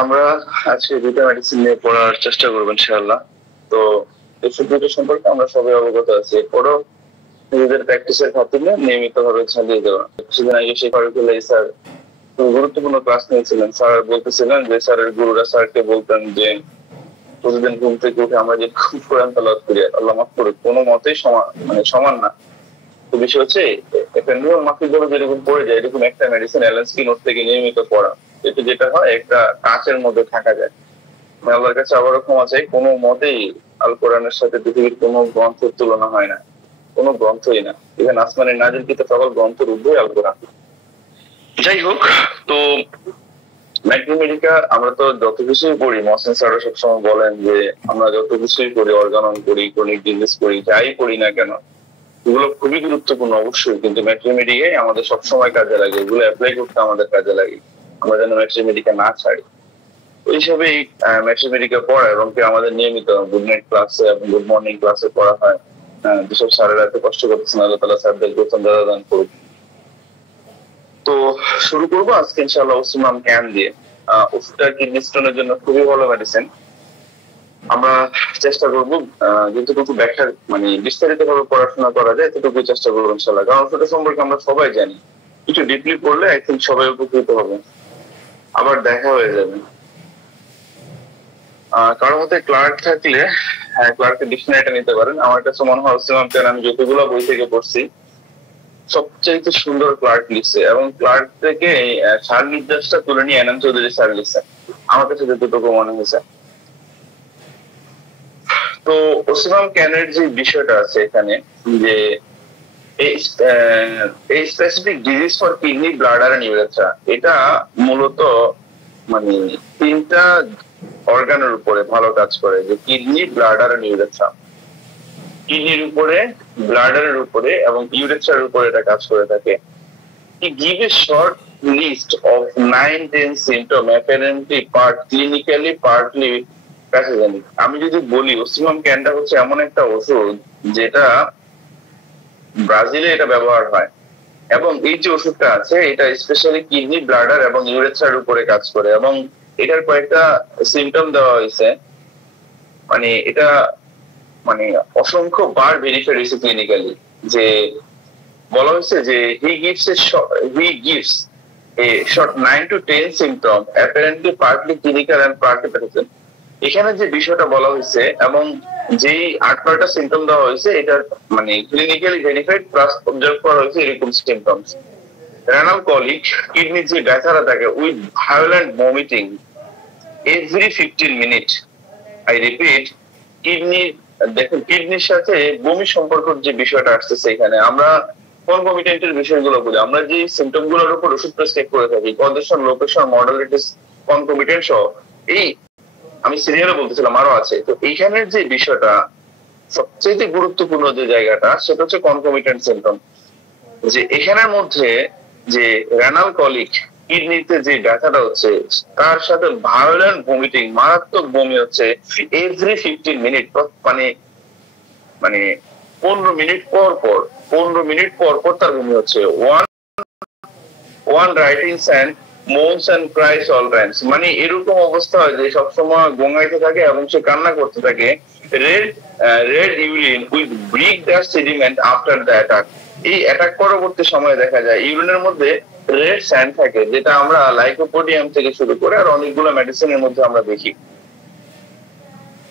আমরা আজকে দুটো মেডিসিন নিয়ে পড়ার চেষ্টা করবো ইনশাআল্লাহ। তো এই দুটো সম্পর্কে আমরা সবাই অবগত আছি, এরপরও নিজেদের প্র্যাকটিসের খাতিরে নিয়মিত ভাবে চালিয়ে দেওয়া। কিছুদিন আগে সেই কারিকুলাই স্যার গুরুত্বপূর্ণ ক্লাস নিয়েছিলেন। স্যার বলতেছিলেন যে স্যারের গুরুরা স্যারকে বলতেন যে প্রতিদিন ঘুম থেকে উঠে আমরা যে কোরআন তেলাওয়াত করি, আল্লাহ মাফ করুক, কোনো মতেই সমান না। তো বিষয় হচ্ছে একটা নিয়ম মাফিক ভাবে যেরকম পড়ে যায়, এরকম একটা মেডিসিন অ্যালেন্সকি নোট থেকে নিয়মিত পড়া, এতে যেটা হয় একটা কাঁচের মধ্যে থাকা যায়। আল্লাহর কাছে আবারও ক্ষমা চাই, কোনো মতেই আল কোরআনের সাথে পৃথিবীর কোনো গ্রন্থের তুলনা হয় না, কোনো গ্রন্থই না। ইভেন আসমানের নাজিলকৃত সকল গ্রন্থের ঊর্ধ্বে আল কোরআন। যাই হোক, তো ম্যাথমেটিকা আমরা তো যত কিছুই পড়ি, মহসিন স্যার সবসময় বলেন যে আমরা যত কিছুই পড়ি, অর্গানন পড়ি, ক্রনিক ডিজিজ পড়ি, যাই পড়ি না কেন, এগুলো খুবই গুরুত্বপূর্ণ অবশ্যই, কিন্তু ম্যাথমেটিকাই আমাদের সবসময় কাজে লাগে, এগুলো অ্যাপ্লাই করতে আমাদের কাজে লাগে, আমরা যেন ম্যাথমেটিকা না ছাড়ি। ওই হিসাবেই ম্যাথমেটিকা পড়া এবং আমাদের নিয়মিত গুড নাইট ক্লাসে এবং গুড মর্নিং ক্লাসে পড়া হয়। যেসব স্যারেরা এত কষ্ট করতেছেন, আল্লাহ তাআলা স্যারদের প্রথম দান করুক। তো শুরু করবো আজকে ইনশাআল্লাহ ওসমান ক্যান দিয়ে। ওষুধটা কিডনি স্টোনের জন্য খুবই ভালো মেডিসিন। আমরা চেষ্টা করবো যতটুকু ব্যাখ্যা বিস্তারিত ভাবে পড়াশোনা করা যায় ততটুকু চেষ্টা করবো ইনশাআল্লাহ, কারণ ওষুধটা সম্পর্কে আমরা সবাই জানি, একটু ডিপলি পড়লে আই থিঙ্ক সবাই উপকৃত হবে, আবার দেখা হয়ে যাবে। কারোর মধ্যে ক্লার্ক থাকলে ক্লার্কের ডিকশনারিটা নিতে পারেন। আমার কাছে মনে হয় ওসমান ক্যান আমি যতগুলো বই থেকে পড়ছি সবচেয়ে সুন্দর ক্লার্ক লিখছে, এবং ক্লার্ক থেকে সার নির্দেশটা তুলে নিয়ে এনাম চৌধুরী স্যার লিখছে, আমার কাছে যতটুকু মনে হয়েছে। তো ওসমান ক্যানের যে বিষয়টা আছে এখানে, যে এই specific disease for kidney, bladder and urethra, এটা মূলত তিনটা অর্গানের উপরে ভালো কাজ করে, যে কিডনি, ব্লাডার এন্ড ইউরেথ্রা। কিডনির উপরে, ব্লাডারের উপরে এবং ইউরেথ্রার উপরে এটা কাজ করে থাকে। He give a short list of 9-10 symptoms apparently clinically partly pathogenic. আমি যদি বলি ওসমান ক্যানটা হচ্ছে এমন একটা ওষুধ যেটা ব্রাজিলে এটা ব্যবহার হয়, এবং এই যে ওষুধটা আছে এটা স্পেশালি কিডনি, ব্লাডার এবং ইউরেথ্রার উপরে কাজ করে, এবং এটার কয়েকটা সিমটম দেওয়া হয়েছে, এটা অসংখ্য বার ভেরিফাইড হয়েছে ক্লিনিক্যালি, যে বলা হয়েছে যে he gives a short 9 to 10 symptom apparently partly clinical and partly pathogenic. এখানে যে বিষয়টা বলা হয়েছে এবং যে 8-9টা সিমটম দেওয়া হয়েছে, এটা ক্লিনিক্যালি ভেরিফাইড প্লাস অবজার্ভ করা হয়েছে এরকম সিমটমস। রেনাল কলিক, কিডনির যে ব্যথাটা থাকে with violent vomiting every 15 minute. I repeat, দেখুন কিডনির সাথে বমি সম্পর্কের যে বিষয়টা আসতেছে, এখানে আমরা কনকমিটেন্টের বিষয়গুলো বলি, আমরা যে সিমটম গুলোর উপর ওষুধ প্রেসক্রাইব করে থাকি, পজিশন, লোকেশন, মডালিটিস, কনকমিটেন্ট সহ, এই আমি সিরিয়ালে বলতেছিলাম আরো আছে। তো এইখানের যে বিষয়টা সবচেয়ে গুরুত্বপূর্ণ যে জায়গাটা, সেটা হচ্ছে কনকমিটেন্ট সিমটম, যে এখানের মধ্যে যে রেনাল কলিক, কিডনিতে যে ব্যথাটা হচ্ছে, তার সাথে ভায়োলেন্ট ভমিটিং, মারাত্মক বমি হচ্ছে এভরি 15 মিনিট, 15 মিনিট পর পর তার বমি হচ্ছে। One writhings and moans and cries all times, এরকম অবস্থা হয় যে সবসময় গোঙাইতে থাকে এবং সে কান্না করতে থাকে। Red urine with brick dust sediment after the attack, এই অ্যাটাক পরবর্তী সময়ে দেখা যায় ইউরিনের মধ্যে রেড স্যান্ড থাকে, যেটা আমরা লাইকোপোডিয়াম থেকে শুরু করে আর অনেকগুলো মেডিসিনের মধ্যে আমরা দেখি।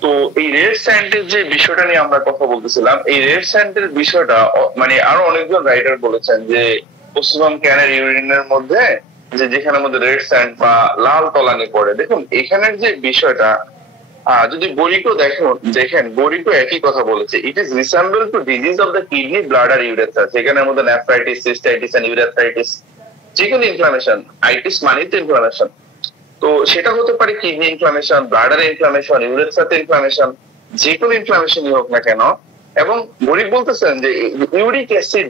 তো এই রেড স্যান্ডের যে বিষয়টা নিয়ে আমরা কথা বলতেছিলাম, এই রেড স্যান্ডের বিষয়টা আরো অনেকজন রাইটার বলেছেন যে ওসমান ক্যানের ইউরিনের মধ্যে যেখানের মধ্যে রেড স্যান্ড বা লাল তলানি পড়ে। দেখুন এখানের যে বিষয়টা, যদি বরিকো দেখেন বরিকো একই কথা বলেছে, it is resemble to disease of the kidney, bladder, urethra, যেখানের মধ্যে নেফ্রাইটিস, সিস্টাইটিস এন্ড ইউরেথ্রাইটিস, যে কোনো ইনফ্লামেশন, আইটিস তো ইনফ্লামেশন, তো সেটা হতে পারে কিডনি ইনফ্লামেশন, ব্লাডার ইনফ্লামেশন, ইউরেথ্রাতে ইনফ্লামেশন, যে কোনো ইনফ্লামেশনই হোক না কেন। এবং বরিক বলতেছেন যে ইউরিক অ্যাসিড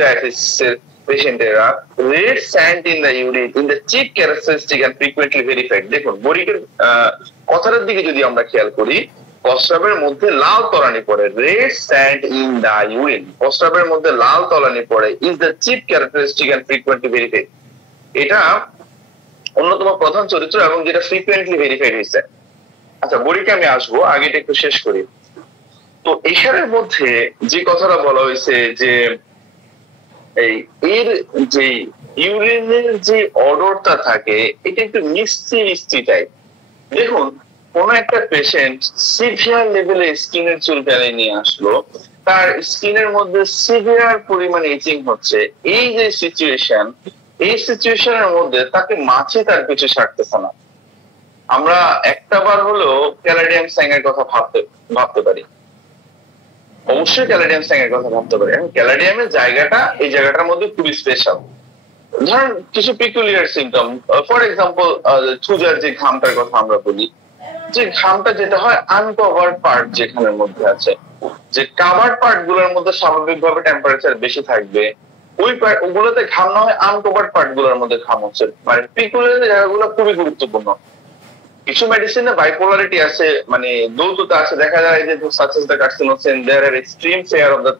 ডায়াথিসিস এর পেশেন্টেরা red sand in the urine in the chip characteristic and frequently verified. দেখুন বরিকের কথাটার দিকে যদি আমরা খেয়াল করি, প্রস্রাবের মধ্যে লাল তলানি পড়ে, red sand in the urine, প্রস্রাবের মধ্যে লাল তলানি পড়ে, is the chip characteristic and frequently verified. এটা অন্যতম প্রধান চরিত্র এবং যেটা ফ্রিকুয়েন্টলি ভেরিফাইড হয়েছে। আচ্ছা, বড়িকে আমি আসবো, আগেটা একটু শেষ করি। তো এখানের মধ্যে যে কথাটা বলা হয়েছে যে এর যে ইউরিনের যে অর্ডারটা থাকে এটা একটু মিষ্টি মিষ্টি টাইপ। দেখুন, কোন একটা পেশেন্ট সিভিয়ার লেভেলে স্কিনের চুলকানি নিয়ে আসলো, তার স্কিনের মধ্যে সিভিয়ার পরিমাণে ইচিং হচ্ছে, এই যে সিচুয়েশন, এই সিচুয়েশনের মধ্যে তাকে মাছি তার পিছু ছাড়তেছে না। আমরা একটা বার হলেও ক্যালাডিয়াম স্যাং এর কথা ভাবতে পারি, অবশ্যই ক্যালাডিয়াম স্যাং এর কথা ভাবতে পারি। এখন ক্যালাডিয়ামের জায়গাটা, এই জায়গাটার মধ্যে খুবই স্পেশাল। ধরেন কিছু পিকুলিয়ার সিমটম, ফর এক্সাম্পল থুজার যে ঘামটার কথা আমরা বলি, যে ঘামটা যেটা হয় আনকভার্ড পার্ট যেখানের মধ্যে আছে, যে কাভার্ড পার্ট গুলোর মধ্যে স্বাভাবিকভাবে টেম্পারেচার বেশি থাকবে, ওই ওগুলোতে ঘাম না হয় আনকভার্ড পার্ট গুলোর মধ্যে ঘাম হচ্ছে। মানে পিকুলিয়ার জায়গাগুলো খুবই গুরুত্বপূর্ণ। কিছু মেডিসিনে বাইপোলারিটি আছে, মানে দ্বৈততা আছে, দেখা যায় যে such as the carcinosin there are extreme fear of the,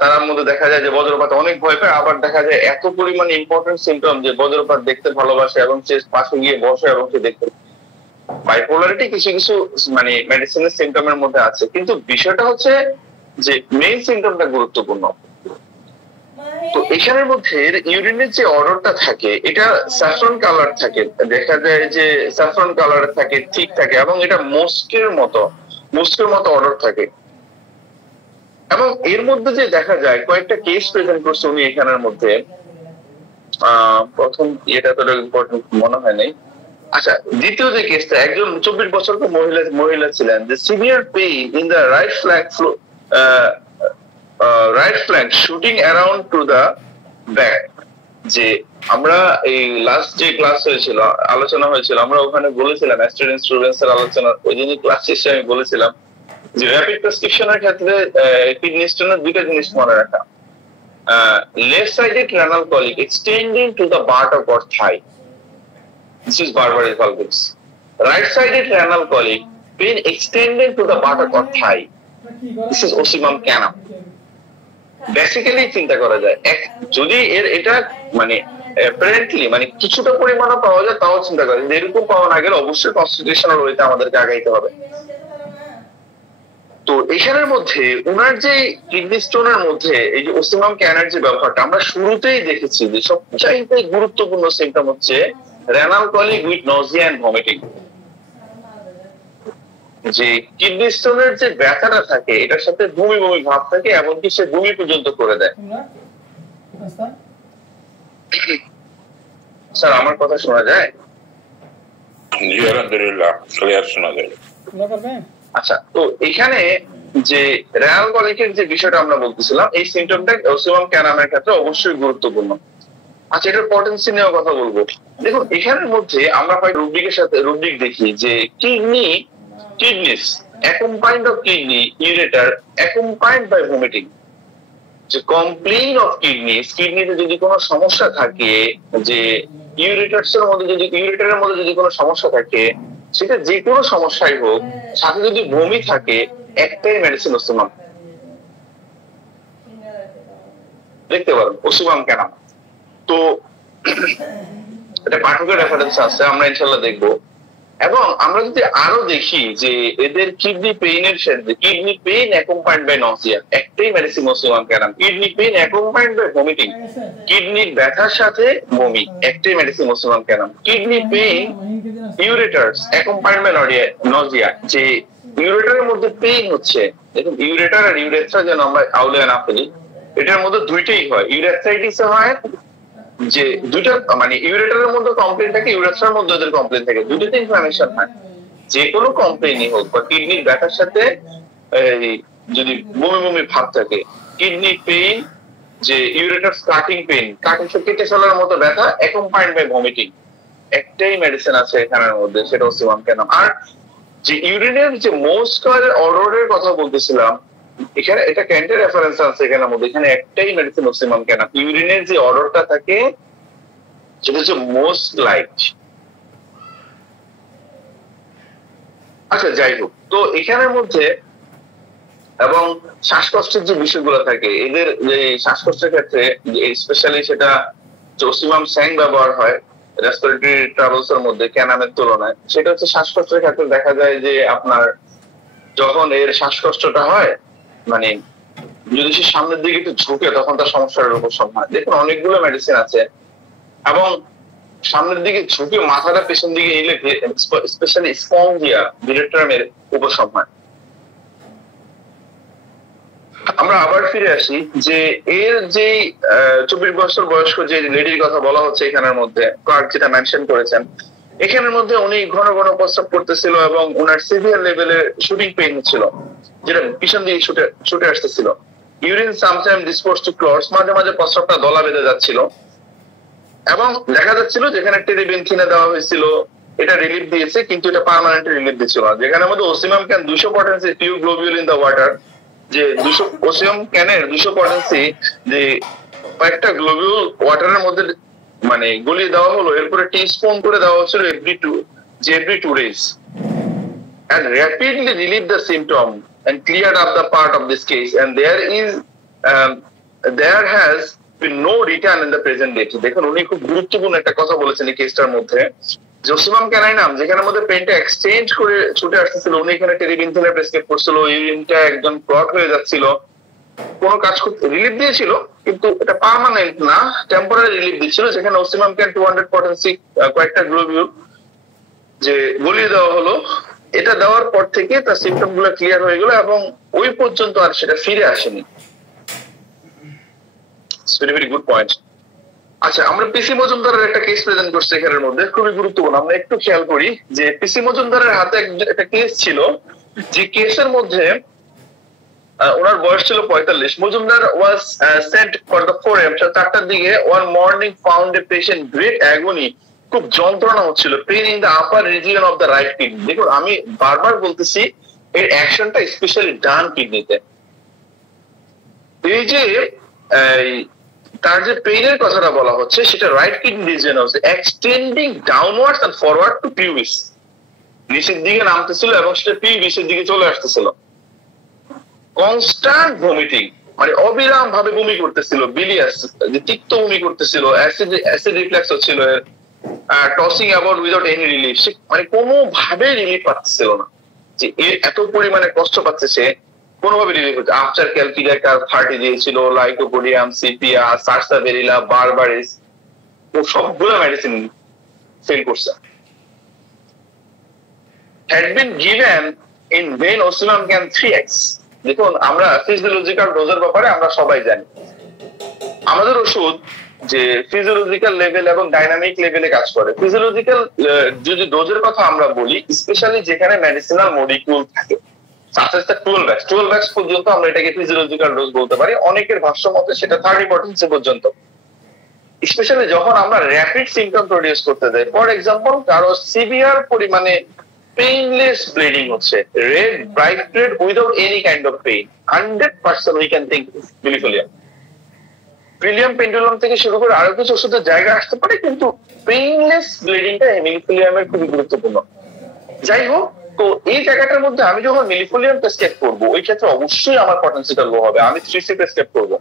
তার মধ্যে দেখা যায় যে বজ্রপাত অনেক ভয় পায়, আবার দেখা যায় এত পরিমাণ ইম্পর্টেন্ট সিমটম যে বজ্রপাত দেখতে ভালোবাসে এবং সে পাশে গিয়ে বসে এবং সে দেখতে। বাইপোলারিটি কিছু কিছু মানে মেডিসিনের সিমটমের মধ্যে আছে, কিন্তু বিষয়টা হচ্ছে যে মেইন সিমটমটা গুরুত্বপূর্ণ। তো এখানের মধ্যে ইউরিনের যে অর্ডারটা থাকে এটা স্যাফরন কালার থাকে, দেখা যায় যে স্যাফরন কালার থাকে, ঠিক থাকে, এবং এটা মস্কের মতো অর্ডার থাকে। এবং এর মধ্যে যে দেখা যায় কয়েকটা কেস প্রেজেন্ট করছে উনি এখানের মধ্যে, প্রথম এটা তো ইম্পর্টেন্ট মনে হয় নাই। আচ্ছা, দ্বিতীয় যে কেসটা, একজন 24 বছরের মহিলা ছিলেন, যে severe pain in the right flank shooting around to the back. যে আমরা এই লাস্ট যে ক্লাস হয়েছিল, আলোচনা হয়েছিল, আমরা ওখানে বলেছিলাম স্টুডেন্টস এর আলোচনা, ওই দিনই ক্লাস শেষে আমি বলেছিলাম যে র্যাপিড প্রেসক্রিপশনের ক্ষেত্রে কিডনি স্টোনের দুইটা জিনিস মনে রাখা। left sided renal colic extending to the buttock or thigh, this is Barber's valgus. Right sided renal colic pain extending to the buttock or thigh, this is osimum canum. Basically চিন্তা করা যায় যদি এটা মানে অ্যাপারেন্টলি মানে কিছুটা পরিমাণে পাওয়া যায় তাও চিন্তা করা যায়, এরকম পাওয়া না গেলে অবশ্যই কনস্টিটিউশনাল ওয়েতে আমাদেরকে আগাইতে হবে। তো এখানের মধ্যে উনার যে কিডনি স্টোনের মধ্যে এই যে ওসিমাম ক্যানের যে ব্যাপারটা আমরা শুরুতেই দেখেছি, যে সবচাইতে গুরুত্বপূর্ণ সিমটম হচ্ছে renal colic with nausea and vomiting. যে কিডনি স্টোনের যে ব্যথাটা থাকে এটার সাথে বমি বমি ভাব থাকে, এমনকি সে বমি পর্যন্ত করে দেয়। স্যার আমার কথা শোনা যায়? জি আলহামদুলিল্লাহ, ক্লিয়ার শোনা যায়। আচ্ছা, তো এখানে যে রেনাল কলিকের যে বিষয়টা আমরা বলতেছিলাম, এই সিমটমটা ওসিমাম ক্যানামের ক্ষেত্রে অবশ্যই গুরুত্বপূর্ণ। আচ্ছা, এটার পটেন্সি নিয়েও কথা বলবো। দেখুন, এখানের মধ্যে আমরা হয় রুব্রিক দেখি যে kidneys accompanied of kidney ureter accompanied by vomiting, যে কমপ্লেইন অফ কিডনিতে যদি কোনো সমস্যা থাকে, যে ইউরেটারের মধ্যে যদি কোনো সমস্যা থাকে, সেটা যে কোনো সমস্যাই হোক, সাথে যদি বমি থাকে, একটাই মেডিসিন ওসিমাম, দেখতে পারেন ওসিমাম ক্যানাম। তো এটা পাঠকের রেফারেন্স আছে, আমরা ইনশাআল্লাহ দেখবো। এবং আমরা যদি আরো দেখি যে এদের কিডনি পেইনের সাথে kidney pain accompanied by nausea, একটাই medicine ocimum canum. Kidney pain accompanied by vomiting, কিডনির ব্যথার সাথে বমি, একটাই medicine ocimum canum. Kidney pain ureters accompanied by nausea, যে ইউরেটারের মধ্যে পেইন হচ্ছে, দেখুন ইউরেটার আর ইউরেথ্রা যেন আমরা আউলিয়া না ফেলি, এটার মধ্যে দুইটাই হয়, ইউরেথ্রাইটিস হয়, যে দুইটা মানে ইউরেটারের মধ্যে কমপ্লেন থাকে, ইউরেথ্রার মধ্যে ওদের কমপ্লেন থাকে, দুটোতে ইনফ্লামেশন হয়। যে কোনো কমপ্লেনই হোক বা কিডনির ব্যথার সাথে যদি বমি ভাব থাকে, কিডনি পেইন, যে ইউরেটার কাটিং পেইন, কাটিং কেটে চলার মতো ব্যথা অ্যাকম্পানিড বাই ভমিটিং, একটাই মেডিসিন আছে এখানের মধ্যে, সেটা ওসিমাম ক্যানাম। আর যে ইউরিনের যে মোস্ট অর্ডারের কথা বলতেছিলাম, এখানে এটা ক্যান্টের রেফারেন্স আছে এখানের মধ্যে, এখানে একটাই মেডিসিন ওসিমাম ক্যানাম। ইউরিনের যে অর্ডারটা থাকে সেটা হচ্ছে মোস্ট লাইট। আচ্ছা, যাই হোক, তো এখানের মধ্যে এবং শ্বাসকষ্টের যে বিষয়গুলো থাকে, এদের যে শ্বাসকষ্টের ক্ষেত্রে স্পেশালি সেটা ওসিমাম স্যাং ব্যবহার হয়, রেসপিরেটরি ট্রাবলস এর মধ্যে ক্যানামের তুলনায়, সেটা হচ্ছে শ্বাসকষ্টের ক্ষেত্রে দেখা যায় যে আপনার যখন এর শ্বাসকষ্টটা হয়, মানে যদি সে সামনের দিকে একটু ঝুঁকে তখন তার সমস্যার উপশম হয়। দেখুন অনেকগুলো মেডিসিন আছে এবং সামনের দিকে ঝুঁকে মাথাটা পেছন দিকে নিলে স্পেশালি স্পঞ্জিয়া বিলেট্রামের উপশম হয়। আমরা আবার ফিরে আসি যে এর যে 24 বছর বয়স্ক যে লেডির কথা বলা হচ্ছে এখানের মধ্যে, ক্লার্ক যেটা মেনশন করেছেন, এখানের মধ্যে উনি ঘন ঘন প্রস্রাব করতেছিল এবং ওনার সিভিয়ার লেভেলের শুটিং পেইন ছিল, যেটা পিছন দিকে ছুটে আসতেছিল। Urine sometime dispose to clots, মাঝে মাঝে প্রস্রাবটা দলা বেঁধে যাচ্ছিল এবং দেখা যাচ্ছিল যেখানে টেরিবেনথিনে দেওয়া হয়েছিল এটা রিলিফ দিয়েছে, কিন্তু এটা পার্মানেন্ট রিলিফ দিচ্ছিল না। যেখানে মধ্যে ocimum can 200 potency few globule in the water, যে 200 ওসিমাম ক্যানের 200 পটেন্সি যে কয়েকটা গ্লোবিউল ওয়াটারের মধ্যে মানে গলিয়ে দেওয়া হলো, এরপরে টিস্পুন করে দেওয়া হচ্ছিল every 2 days and rapidly relieved the symptom and cleared up the part of this case, and there has been no return in the present day. দেখুন উনি খুব গুরুত্বপূর্ণ একটা কথা বলেছেন এই কেসটার মধ্যে। জোসিমাম ক্যানাইনাম যেখানে মধ্যে পেনটা এক্সচেঞ্জ করে ছুটে আসতেছিল, উনি এখানে টেরিবেনথিনের প্রেসক্রাইব করছিল, ইউরিনটা একদম ক্লট হয়ে যাচ্ছিল, কোনো কাজ করতে রিলিফ দিয়েছিল কিন্তু এটা পার্মানেন্ট না, টেম্পোরারি রিলিফ দিচ্ছিল। যেখানে ওসিমাম ক্যান 200 পটেন্সি কয়েকটা গ্লোবিউল যে গলিয়ে দেওয়া হলো, এটা দেওয়ার পর থেকে তার সিমটম গুলো ক্লিয়ার হয়ে গেল এবং ওই পর্যন্ত আর সেটা ফিরে আসেনি। Very good point. আচ্ছা, আমরা পিসি মজুমদারের একটা কেস প্রেজেন্ট করছি এখানের মধ্যে, খুবই গুরুত্বপূর্ণ। আমরা একটু খেয়াল করি যে পিসি মজুমদারের হাতে একটা কেস ছিল, যে কেসের মধ্যে ওনার বয়স ছিল 45। Majumdar was sent for the 4 AM, 4টার দিকে। One morning found a patient great অ্যাগনি, খুব যন্ত্রণা হচ্ছিল, pain in the upper region of the right kidney. দেখুন আমি বারবার বলতেছি এর অ্যাকশনটা স্পেশালি ডান কিডনিতে। এই যে তার যে পেইনের কথাটা বলা হচ্ছে সেটা রাইট কিডনি রিজিয়ন হচ্ছে, extending downwards and forward to pubis, নিচের দিকে নামতেছিল এবং সেটা পিউবিসের দিকে চলে আসতেছিল। কনস্ট্যান্ট ভমিটিং, মানে অবিরাম ভাবে বমি করতেছিল, বিলিয়াস যে তিক্ত বমি করতেছিল, অ্যাসিড রিফ্লেক্স হচ্ছিল, tossing about without any relief, সে মানে কোনো ভাবে রিলিফ পাচ্ছিল না, যে এত পরিমাণে কষ্ট পাচ্ছে সে, কোনোভাবে রিলিফ হচ্ছে। আফটার ক্যালকিলেটার 30 দিয়েছিল, লাইকোপোডিয়াম, সিপিয়া, সারসাভেরিলা, বারবারিস, ও সবগুলো মেডিসিন ফেল করছে। had been given in vain osimum can 3x। দেখুন আমরা ফিজিওলজিক্যাল ডোজের ব্যাপারে আমরা সবাই জানি, আমাদের ওষুধ যে ফিজিওলজিক্যাল লেভেল এবং ডাইনামিক লেভেলে কাজ করে। ফিজিওলজিক্যাল যদি ডোজের কথা আমরা বলি, স্পেশালি যেখানে মেডিসিনাল মলিকিউল থাকে, সাথে 12x পর্যন্ত আমরা এটাকে ফিজিওলজিক্যাল ডোজ বলতে পারি। অনেকের ভাষ্য মতে সেটা 30 পটেন্সি পর্যন্ত। স্পেশালি যখন আমরা র‍্যাপিড সিমটম প্রডিউস করতে যাই, ফর এক্সাম্পল কারো সিভিয়ার পরিমাণে পেইনলেস ব্লিডিং হচ্ছে, red bright red without any kind of pain, 100% we can think millefolium. Trillium pendulum থেকে শুরু করে আরো কিছু ওষুধের জায়গা আসতে পারে, কিন্তু পেইনলেস ব্লিডিংটা মিলিফোলিয়ামের খুবই গুরুত্বপূর্ণ। যাই হোক, তো এই জায়গাটার মধ্যে আমি যখন মিলিফোলিয়াম প্রেসক্রাইব করবো, ওই ক্ষেত্রে অবশ্যই আমার পটেনশিয়াল লো হবে, আমি 3C প্রেসক্রাইব করবো।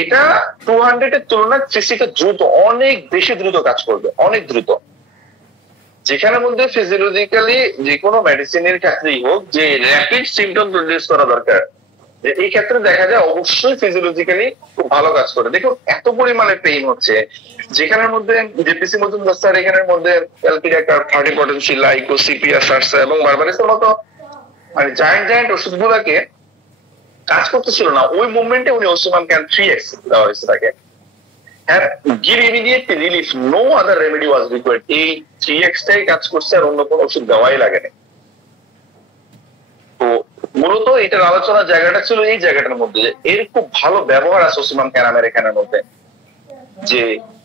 এটা 200 এর তুলনায় 3C টা দ্রুত, অনেক বেশি দ্রুত কাজ করবে, অনেক দ্রুত। যেখানে মধ্যে ফিজিওলজিক্যালি যে কোনো মেডিসিনের ক্ষেত্রেই হোক যে র‍্যাপিড সিমটম প্রডিউস করা দরকার, এই ক্ষেত্রে দেখা যায় অবশ্যই ফিজিওলজিক্যালি খুব ভালো কাজ করে। দেখুন এত পরিমাণে পেইন হচ্ছে, যেখানের মধ্যে যে পিসি মজুমদার স্যার এখানের মধ্যে ক্যালকিলেটার, 30 পটেন্সি, লাইকো, সিপিয়া, সারসা এবং বারবারিসের মতো মানে জায়ান্ট ওষুধগুলোকে কাজ করতেছিল না, ওই মুভমেন্টে উনি ওসিমাম ক্যান 3x দেওয়া হয়েছে তাকে। give immediate relief, no other remedy was required। এই 3x টাই কাজ করছে, আর অন্য কোনো ওষুধ দেওয়াই লাগেনি। তো মূলত এটার আলোচনার জায়গাটা ছিল এই জায়গাটার মধ্যে, এর খুব ভালো ব্যবহার আছে ওসিমাম ক্যানামের এখানের মধ্যে। যে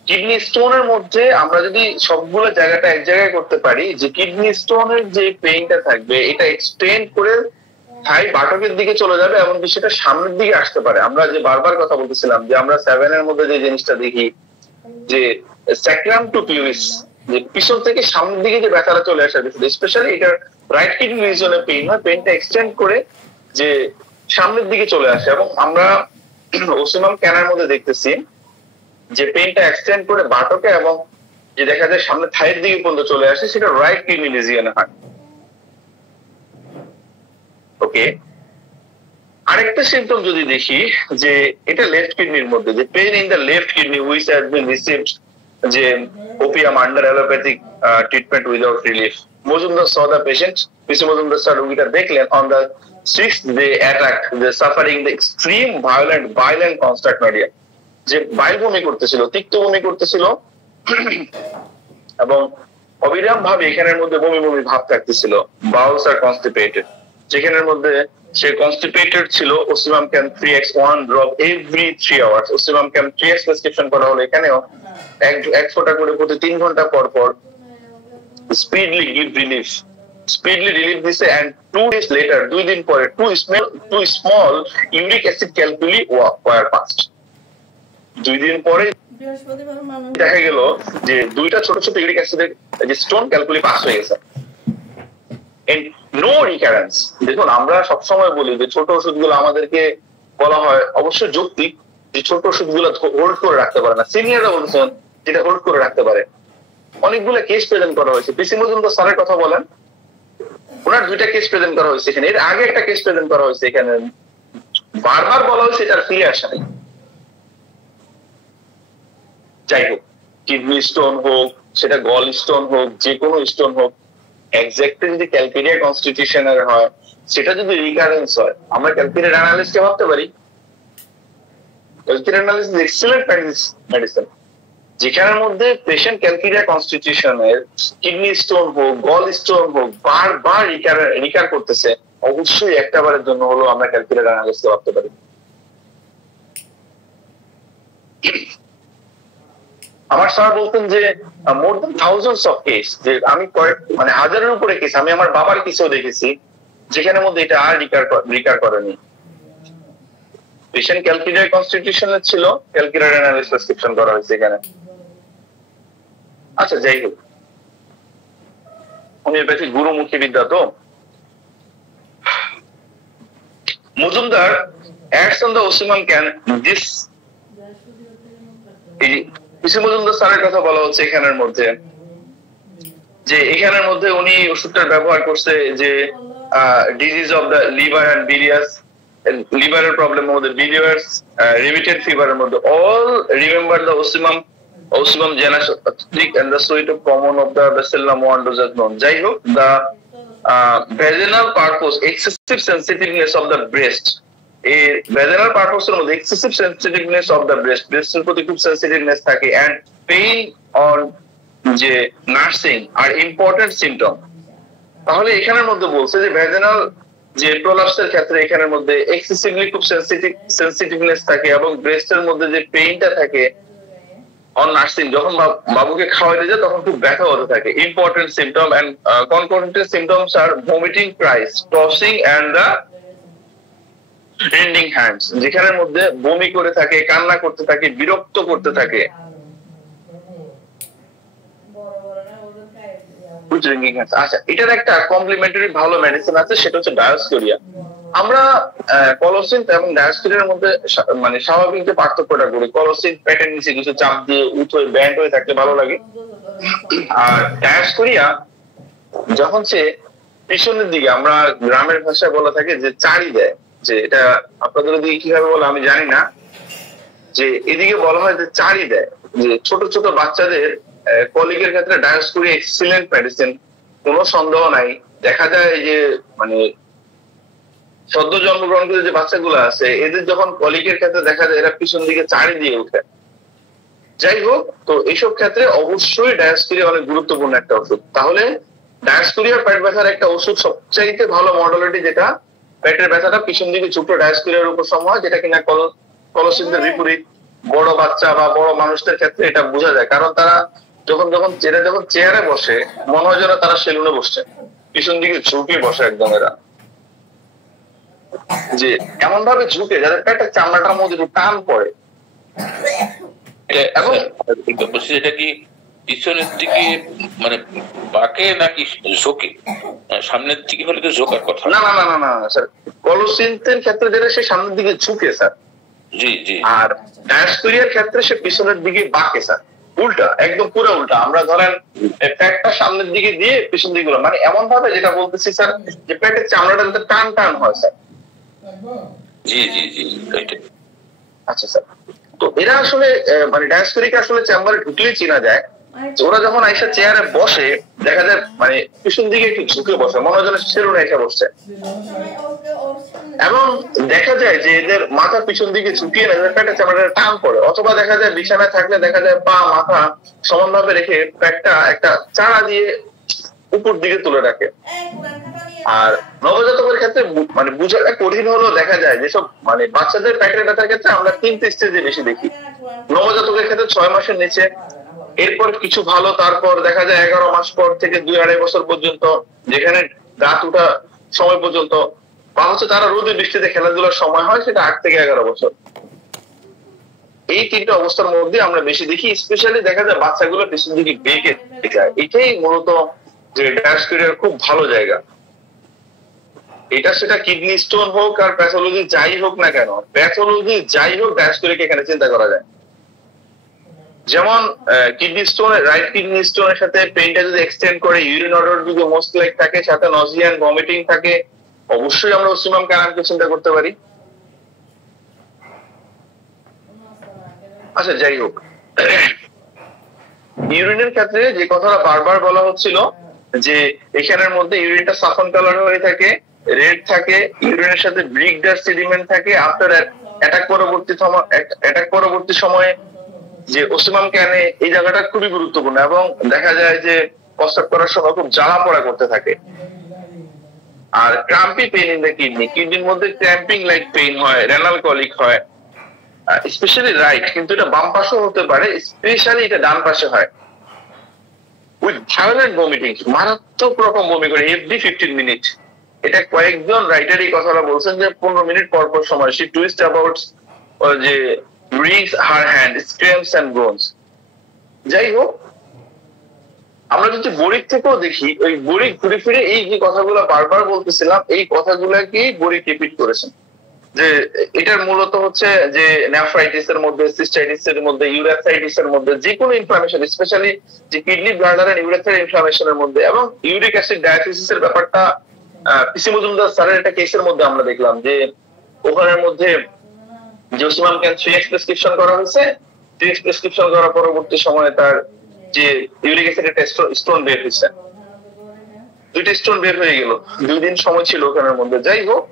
কিডনি স্টোনের মধ্যে আমরা যদি সবগুলো জায়গাটা এক জায়গায় করতে পারি, যে কিডনি স্টোনের যে পেইনটা থাকবে এটা এক্সটেন্ড করে থাই বাটকের দিকে চলে যাবে, এমনকি সেটা সামনের দিকে আসতে পারে। আমরা যে বারবার কথা বলতেছিলাম যে আমরা 7 এর মধ্যে যে জিনিসটা দেখি যে স্যাক্রাম টু পিউবিস, যে পিছন থেকে সামনের দিকে যে ব্যথাটা চলে আসে, স্পেশালি এটা রাইট কিডনি রিজনে পেইন হয়, পেইনটা এক্সটেন্ড করে যে সামনের দিকে চলে আসে। এবং আমরা ওসিমাম ক্যানার মধ্যে দেখতেছি যে পেইনটা এক্সটেন্ড করে বাটকে এবং যে দেখা যায় সামনে থাইয়ের দিকে পর্যন্ত চলে আসে, সেটা রাইট কিডনি লিজিয়নে হয়। ওকে, আরেকটা সিম্পটম যদি দেখি যে এটা লেফট কিডনির মধ্যে, যে pain in the left kidney which has been received যে opium under allopathic treatment without relief. Majumdar saw the patient, PC Majumdar sir রোগীটা দেখলেন on the 6th day attack, the suffering the extreme violent consternation, যে বায়ু বমি করতেছিল, তিক্ত বমি করতেছিল এবং অবিরাম ভাবে এখানের মধ্যে বমি বমি ভাব থাকতেছিল। বাউলস আর কনস্টিপেটেড, যেখানের মধ্যে সে কনস্টিপেটেড ছিল। Ocimum can 3x 1 drop every 3 hours, ocimum can 3x prescription করা হলো। এখানেও এক ফোঁটা করে প্রতি 3 ঘন্টা পর পর speedily give relief, speedily relief দিছে। এন্ড 2 days later, 2 দিন পরে two small uric acid calculi were passed. 2 দিন পরে দেখা গেল যে 2টা ছোট ছোট ইউরিক অ্যাসিডের যে স্টোন ক্যালকুলি পাস হয়ে গেছে। No recurrence. দেখুন, আমরা সবসময় বলি যে ছোট ওষুধগুলো আমাদেরকে বলা হয় অবশ্যই যৌক্তিক, যে ছোট ওষুধগুলো হোল্ড করে রাখতে পারে না। সিনিয়ররা বলছেন যেটা হোল্ড করে রাখতে পারে। অনেকগুলো কেস প্রেজেন্ট করা হয়েছে। পিসি মজুমদার স্যারের কথা বলেন, ওনার 2টা কেস প্রেজেন্ট করা হয়েছে এখানে। এর আগে একটা কেস প্রেজেন্ট করা হয়েছে এখানে, বারবার বলা হয়েছে এটার ফিরে আসা নেই। যাই হোক, কিডনি স্টোন হোক, সেটা গল স্টোন হোক, যে কোনো স্টোন হোক, এক্স্যাক্টলি যদি ক্যালকেরিয়া কনস্টিটিউশনের হয়, সেটা যদি রিকারেন্স হয়, আমরা ক্যালকেরিয়া অ্যানালিসিসকে ভাবতে পারি। ক্যালকেরিয়া অ্যানালিসিস এক্সিলেন্ট মেডিসিন, যেখানের মধ্যে পেশেন্ট ক্যালকেরিয়া কনস্টিটিউশনের কিডনি স্টোন হোক, গল স্টোন হোক, বারবার রিকার করতেছে, অবশ্যই একটাবারের জন্য হলো আমরা ক্যালকেরিয়া অ্যানালিসিসকে ভাবতে পারি। আমার স্যার বলতেন যে more than thousands of case, যে আমি মানে হাজারের উপরে কেস আমি আমার বাবার কেসেও দেখেছি যেখানের মধ্যে এটা আর রিকার করেনি। পেশেন্ট ক্যালকেরিয়া কনস্টিটিউশনের ছিল, ক্যালকেরিয়া অ্যানালিসিস প্রেসক্রিপশন করা হয়েছে এখানে। আচ্ছা, যাই হোক, হোমিওপ্যাথি গুরুমুখী বিদ্যা তো। Majumdar adds on the Osman can this পিসি মজুমদার স্যারের কথা বলা হচ্ছে এখানের মধ্যে, যে এখানের মধ্যে উনি ওষুধটার ব্যবহার করছে যে disease of the liver and bilious, লিভারের প্রবলেমের মধ্যে বিলিয়ার্স, রিমিটেড ফিভারের মধ্যে। All remember the ocimum genesic and the sweet of common of the basil name one dose as known। যাই হোক, the vaginal purpose, excessive sensitiveness of the breast, এই ভেজানাল পারপাসের মধ্যে excessive সেনসিটিভনেস of the ব্রেস্টের প্রতি খুব সেনসিটিভনেস থাকে, এন্ড পেইন অন যে nursing আর important symptom. তাহলে এখানের মধ্যে বলছে যে ভেজানাল যে প্রলাপসের ক্ষেত্রে এখানের মধ্যে এক্সেসিভলি খুব সেনসিটিভনেস থাকে, এবং ব্রেস্টের মধ্যে যে পেইনটা থাকে অন নার্সিং, যখন বাবুকে খাওয়াইতে যায় তখন খুব ব্যথা হতে থাকে। Important symptom and concurrent symptoms are vomiting, cries, tossing and the rending hands, যেখানের মধ্যে বমি করে থাকে, কান্না করতে থাকে, বিরক্ত করতে থাকে। আচ্ছা, এটার একটা কমপ্লিমেন্টারি ভালো মেডিসিন আছে, সেটা হচ্ছে ডায়োস্কোরিয়া। আমরা কলোসিন এবং ডায়োস্কোরিয়ার মধ্যে মানে স্বাভাবিক যে পার্থক্যটা করি, কলোসিন পেটের নিচে কিছু চাপ দিয়ে উঠে ব্যান্ড হয়ে থাকলে ভালো লাগে, আর ডায়োস্কোরিয়া যখন সে পিছনের দিকে, আমরা গ্রামের ভাষায় বলা থাকে যে চারি দেয়, যে এটা আপনাদের দিকে কিভাবে বলে আমি জানি না, যে এদিকে বলা হয় যে চারি দেয়, যে ছোট ছোট বাচ্চাদের কলিগের ক্ষেত্রে ডায়োস্কোরিয়া এক্সিলেন্ট মেডিসিন, কোনো সন্দেহ নাই। দেখা যায় যে মানে সদ্য জন্মগ্রহণ করে যে বাচ্চাগুলো আছে, এদের যখন কলিগের ক্ষেত্রে দেখা যায় এরা পিছন দিকে চারি দিয়ে উঠে। যাই হোক, তো এইসব ক্ষেত্রে অবশ্যই ডায়োস্কোরিয়া অনেক গুরুত্বপূর্ণ একটা ওষুধ। তাহলে ডায়োস্কোরিয়া পেট ব্যথার একটা ওষুধ সবচাইতে ভালো মডালিটি, যেটা পেটের ব্যথাটা পিছন দিকে ঝুঁকলো ডায়োস্কোরিয়ার উপশম হয়, যেটা কিনা কলোসিনদের বিপরীত বড় বাচ্চা বা বড় মানুষদের ক্ষেত্রে এটা বোঝা যায়, কারণ তারা যখন চেয়ারে বসে মনে হয় যেন তারা সেলুনে বসছে, পিছন দিকে ঝুঁকে বসে একদম। এরা যে এমন ভাবে ঝুঁকে যাদের পেটের চামড়াটার মধ্যে টান পড়ে। এবং এটা কি পিছনের দিকে মানে বাঁকে নাকি ঝোঁকে? সামনের দিকে হলে তো ঝোঁকার কথা। না না না না স্যার, কলোসিনের ক্ষেত্রে যেটা সে সামনের দিকে ঝুঁকে স্যার, জি জি, আর ডায়োস্কোরিয়ার ক্ষেত্রে সে পিছনের দিকে বাঁকে স্যার। উল্টা, একদম পুরো উল্টা। আমরা ধরেন পেটটা সামনের দিকে দিয়ে পিছন দিকে গুলো, মানে এমন ভাবে যেটা বলতেছি স্যার, যে পেটের চামড়াটা যাতে টান টান হয় স্যার। জি জি জি, আচ্ছা স্যার, তো এরা আসলে মানে ডায়াস্পোরিক আসলে চেম্বারে ঢুকলেই চেনা যায়। ওরা যখন আইসা চেয়ারে বসে দেখা যায় মানে পিছন দিকে একটু ঝুঁকে বসে, মনে হয় যেন সেলুনে এসে বসছে, এবং দেখা যায় যে এদের মাথা পিছন দিকে ঝুঁকিয়ে না পেটের চামড়াটা টান পড়ে, অথবা দেখা যায় বিছানায় থাকলে দেখা যায় পা মাথা সমানভাবে রেখে পেটটা একটা চাড়া দিয়ে উপর দিকে তুলে রাখে। আর নবজাতকের ক্ষেত্রে মানে বুঝাটা কঠিন হলেও দেখা যায় যেসব মানে বাচ্চাদের পেটের ব্যথার ক্ষেত্রে আমরা 3টে স্টেজে বেশি দেখি। নবজাতকের ক্ষেত্রে 6 মাসের নিচে, এরপর কিছু ভালো, তারপর দেখা যায় 11 মাস পর থেকে 2-2.5 বছর পর্যন্ত, যেখানে দাঁত উঠা সময় পর্যন্ত, বা হচ্ছে তারা রোদে বৃষ্টিতে খেলাধুলার সময় হয়, সেটা 8 থেকে 11 বছর। এই 3টে অবস্থার মধ্যে আমরা বেশি দেখি। স্পেশালি দেখা যায় বাচ্চাগুলো পিছন দিকে বেঁকে যায়। এটাই মূলত যে ডায়াস্পোরিয়ার খুব ভালো জায়গা। এটা সেটা কিডনি স্টোন হোক আর প্যাথোলজি যাই হোক না কেন, প্যাথোলজি যাই হোক ডায়াস্পোরিক এখানে চিন্তা করা যায়। যেমন কিডনি স্টোন, রাইট কিডনি স্টোনের সাথে পেইনটা যদি এক্সটেন্ড করে, ইউরিন অর্ডার যদি মোস্ট লাইক থাকে, সাথে নজিয়া এন্ড ভমিটিং থাকে, অবশ্যই আমরা ওসিমাম ক্যানামকে চিন্তা করতে পারি। আচ্ছা যাই হোক, ইউরিনের ক্ষেত্রে যে কথাটা বারবার বলা হচ্ছিল যে এখানের মধ্যে ইউরিনটা সাফন কালার হয়ে থাকে, রেড থাকে, ইউরিনের সাথে ব্রিক ডাস্ট সেডিমেন্ট থাকে। আফটার অ্যাটাক পরবর্তী সময়ে যে ওসিমাম ক্যানে এই জায়গাটা খুবই গুরুত্বপূর্ণ, এবং দেখা যায় যে প্রস্রাব করার সময় খুব জ্বালা পোড়া করতে থাকে। আর ক্রাম্পি পেইন ইন দ্য কিডনি, কিডনির মধ্যে ক্র্যাম্পিং লাইক পেইন হয়, রেনাল কলিক হয়, স্পেশালি রাইট, কিন্তু এটা বাম পাশেও হতে পারে, স্পেশালি এটা ডান পাশে হয়। উইথ ভায়োলেন্ট ভমিটিং, মারাত্মক রকম বমি করে এভরি 15 মিনিট। এটা কয়েকজন রাইটার এই কথাটা বলছেন যে 15 মিনিট পর পর সময় শি টুইস্ট অ্যাবাউট যে wrings her hand, screams and groans। যাই হোক, আমরা যদি বরিক থেকেও দেখি, ওই বরিক ঘুরে ফিরে এই যে কথাগুলো বারবার বলতেছিলাম, এই কথাগুলাকে বরিক রিপিট করেছেন, যে এটার মূলত হচ্ছে যে নেফ্রাইটিস এর মধ্যে, সিস্টাইটিস এর মধ্যে, ইউরেথ্রাইটিস এর মধ্যে, যে কোনো ইনফ্লামেশন, স্পেশালি যে কিডনি ব্লাডার এন্ড ইউরেথ্রাল ইনফ্লামেশনের মধ্যে, এবং ইউরিক অ্যাসিড ডায়াথিসিস এর ব্যাপারটা পিসি মজুমদার স্যারের একটা কেসের মধ্যে আমরা দেখলাম যে ওখানের মধ্যে যে ওসিমাম ক্যান 3x প্রেসক্রিপশন করা হয়েছে, 3x প্রেসক্রিপশন করার পরবর্তী সময়ে তার যে ইউরিক অ্যাসিডের স্টোন বের হয়েছে, 2টি স্টোন বের হয়ে গেল, 2 দিন সময় ছিল ওখানের মধ্যে। যাই হোক,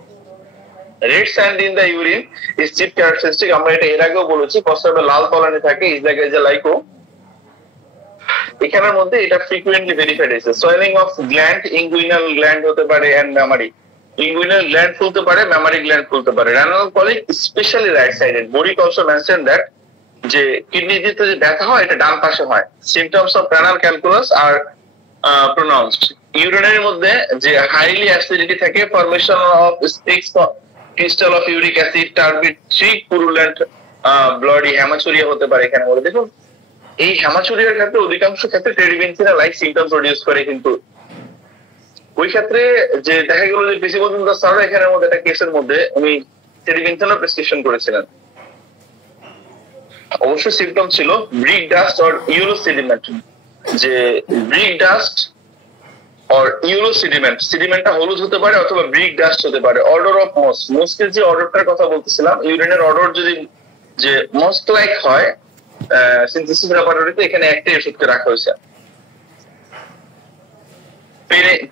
red sand in the urine is chief characteristic. আমরা এটা এর আগেও বলেছি, প্রস্রাবে লাল তলানি থাকে, is like as a lyco. এখানের মধ্যে এটা ফ্রিকুয়েন্টলি ভেরিফাইড হয়েছে। Swelling of gland, inguinal gland হতে পারে এন্ড মেমারি, ইনগুইনাল গ্ল্যান্ড ফুলতে পারে, মেমারি গ্ল্যান্ড ফুলতে পারে। Renal colic specially right sided. Boericke also mention that যে কিডনিতে যে ব্যথা হয় এটা ডান পাশে হয়। Symptoms of renal calculus are pronounced. ইউরিনের মধ্যে যে হাইলি অ্যাসিডিটি থাকে, formation of sticks crystal of uric acid, turbid, thick purulent bloody haematuria হতে পারে এখানে মধ্যে। দেখুন এই হেমাচুরিয়ার ক্ষেত্রে অধিকাংশ ক্ষেত্রে টেরিবেনসিনা লাইক সিমটম প্রডিউস করে, কিন্তু ওই ক্ষেত্রে যে দেখা গেল যে পিসি মজুমদার স্যার এখানের মধ্যে একটা কেসের মধ্যে উনি টেরিবেনসিনা প্রেসক্রিপশন করেছিলেন। অবশ্যই সিমটম ছিল brick dust or uro sediment, যে brick dust or uro sediment, সেডিমেন্টটা হলুদ হতে পারে অথবা ব্রিক ডাস্ট হতে পারে। অর্ডার অফ মস, মস্কের যে অর্ডারটার কথা বলতেছিলাম, ইউরিনের অর্ডার যদি যে মস্ক লাইক হয় সিনথেসিস ল্যাবরেটরিতে, এখানে একটাই ওষুধকে রাখা হয়েছে।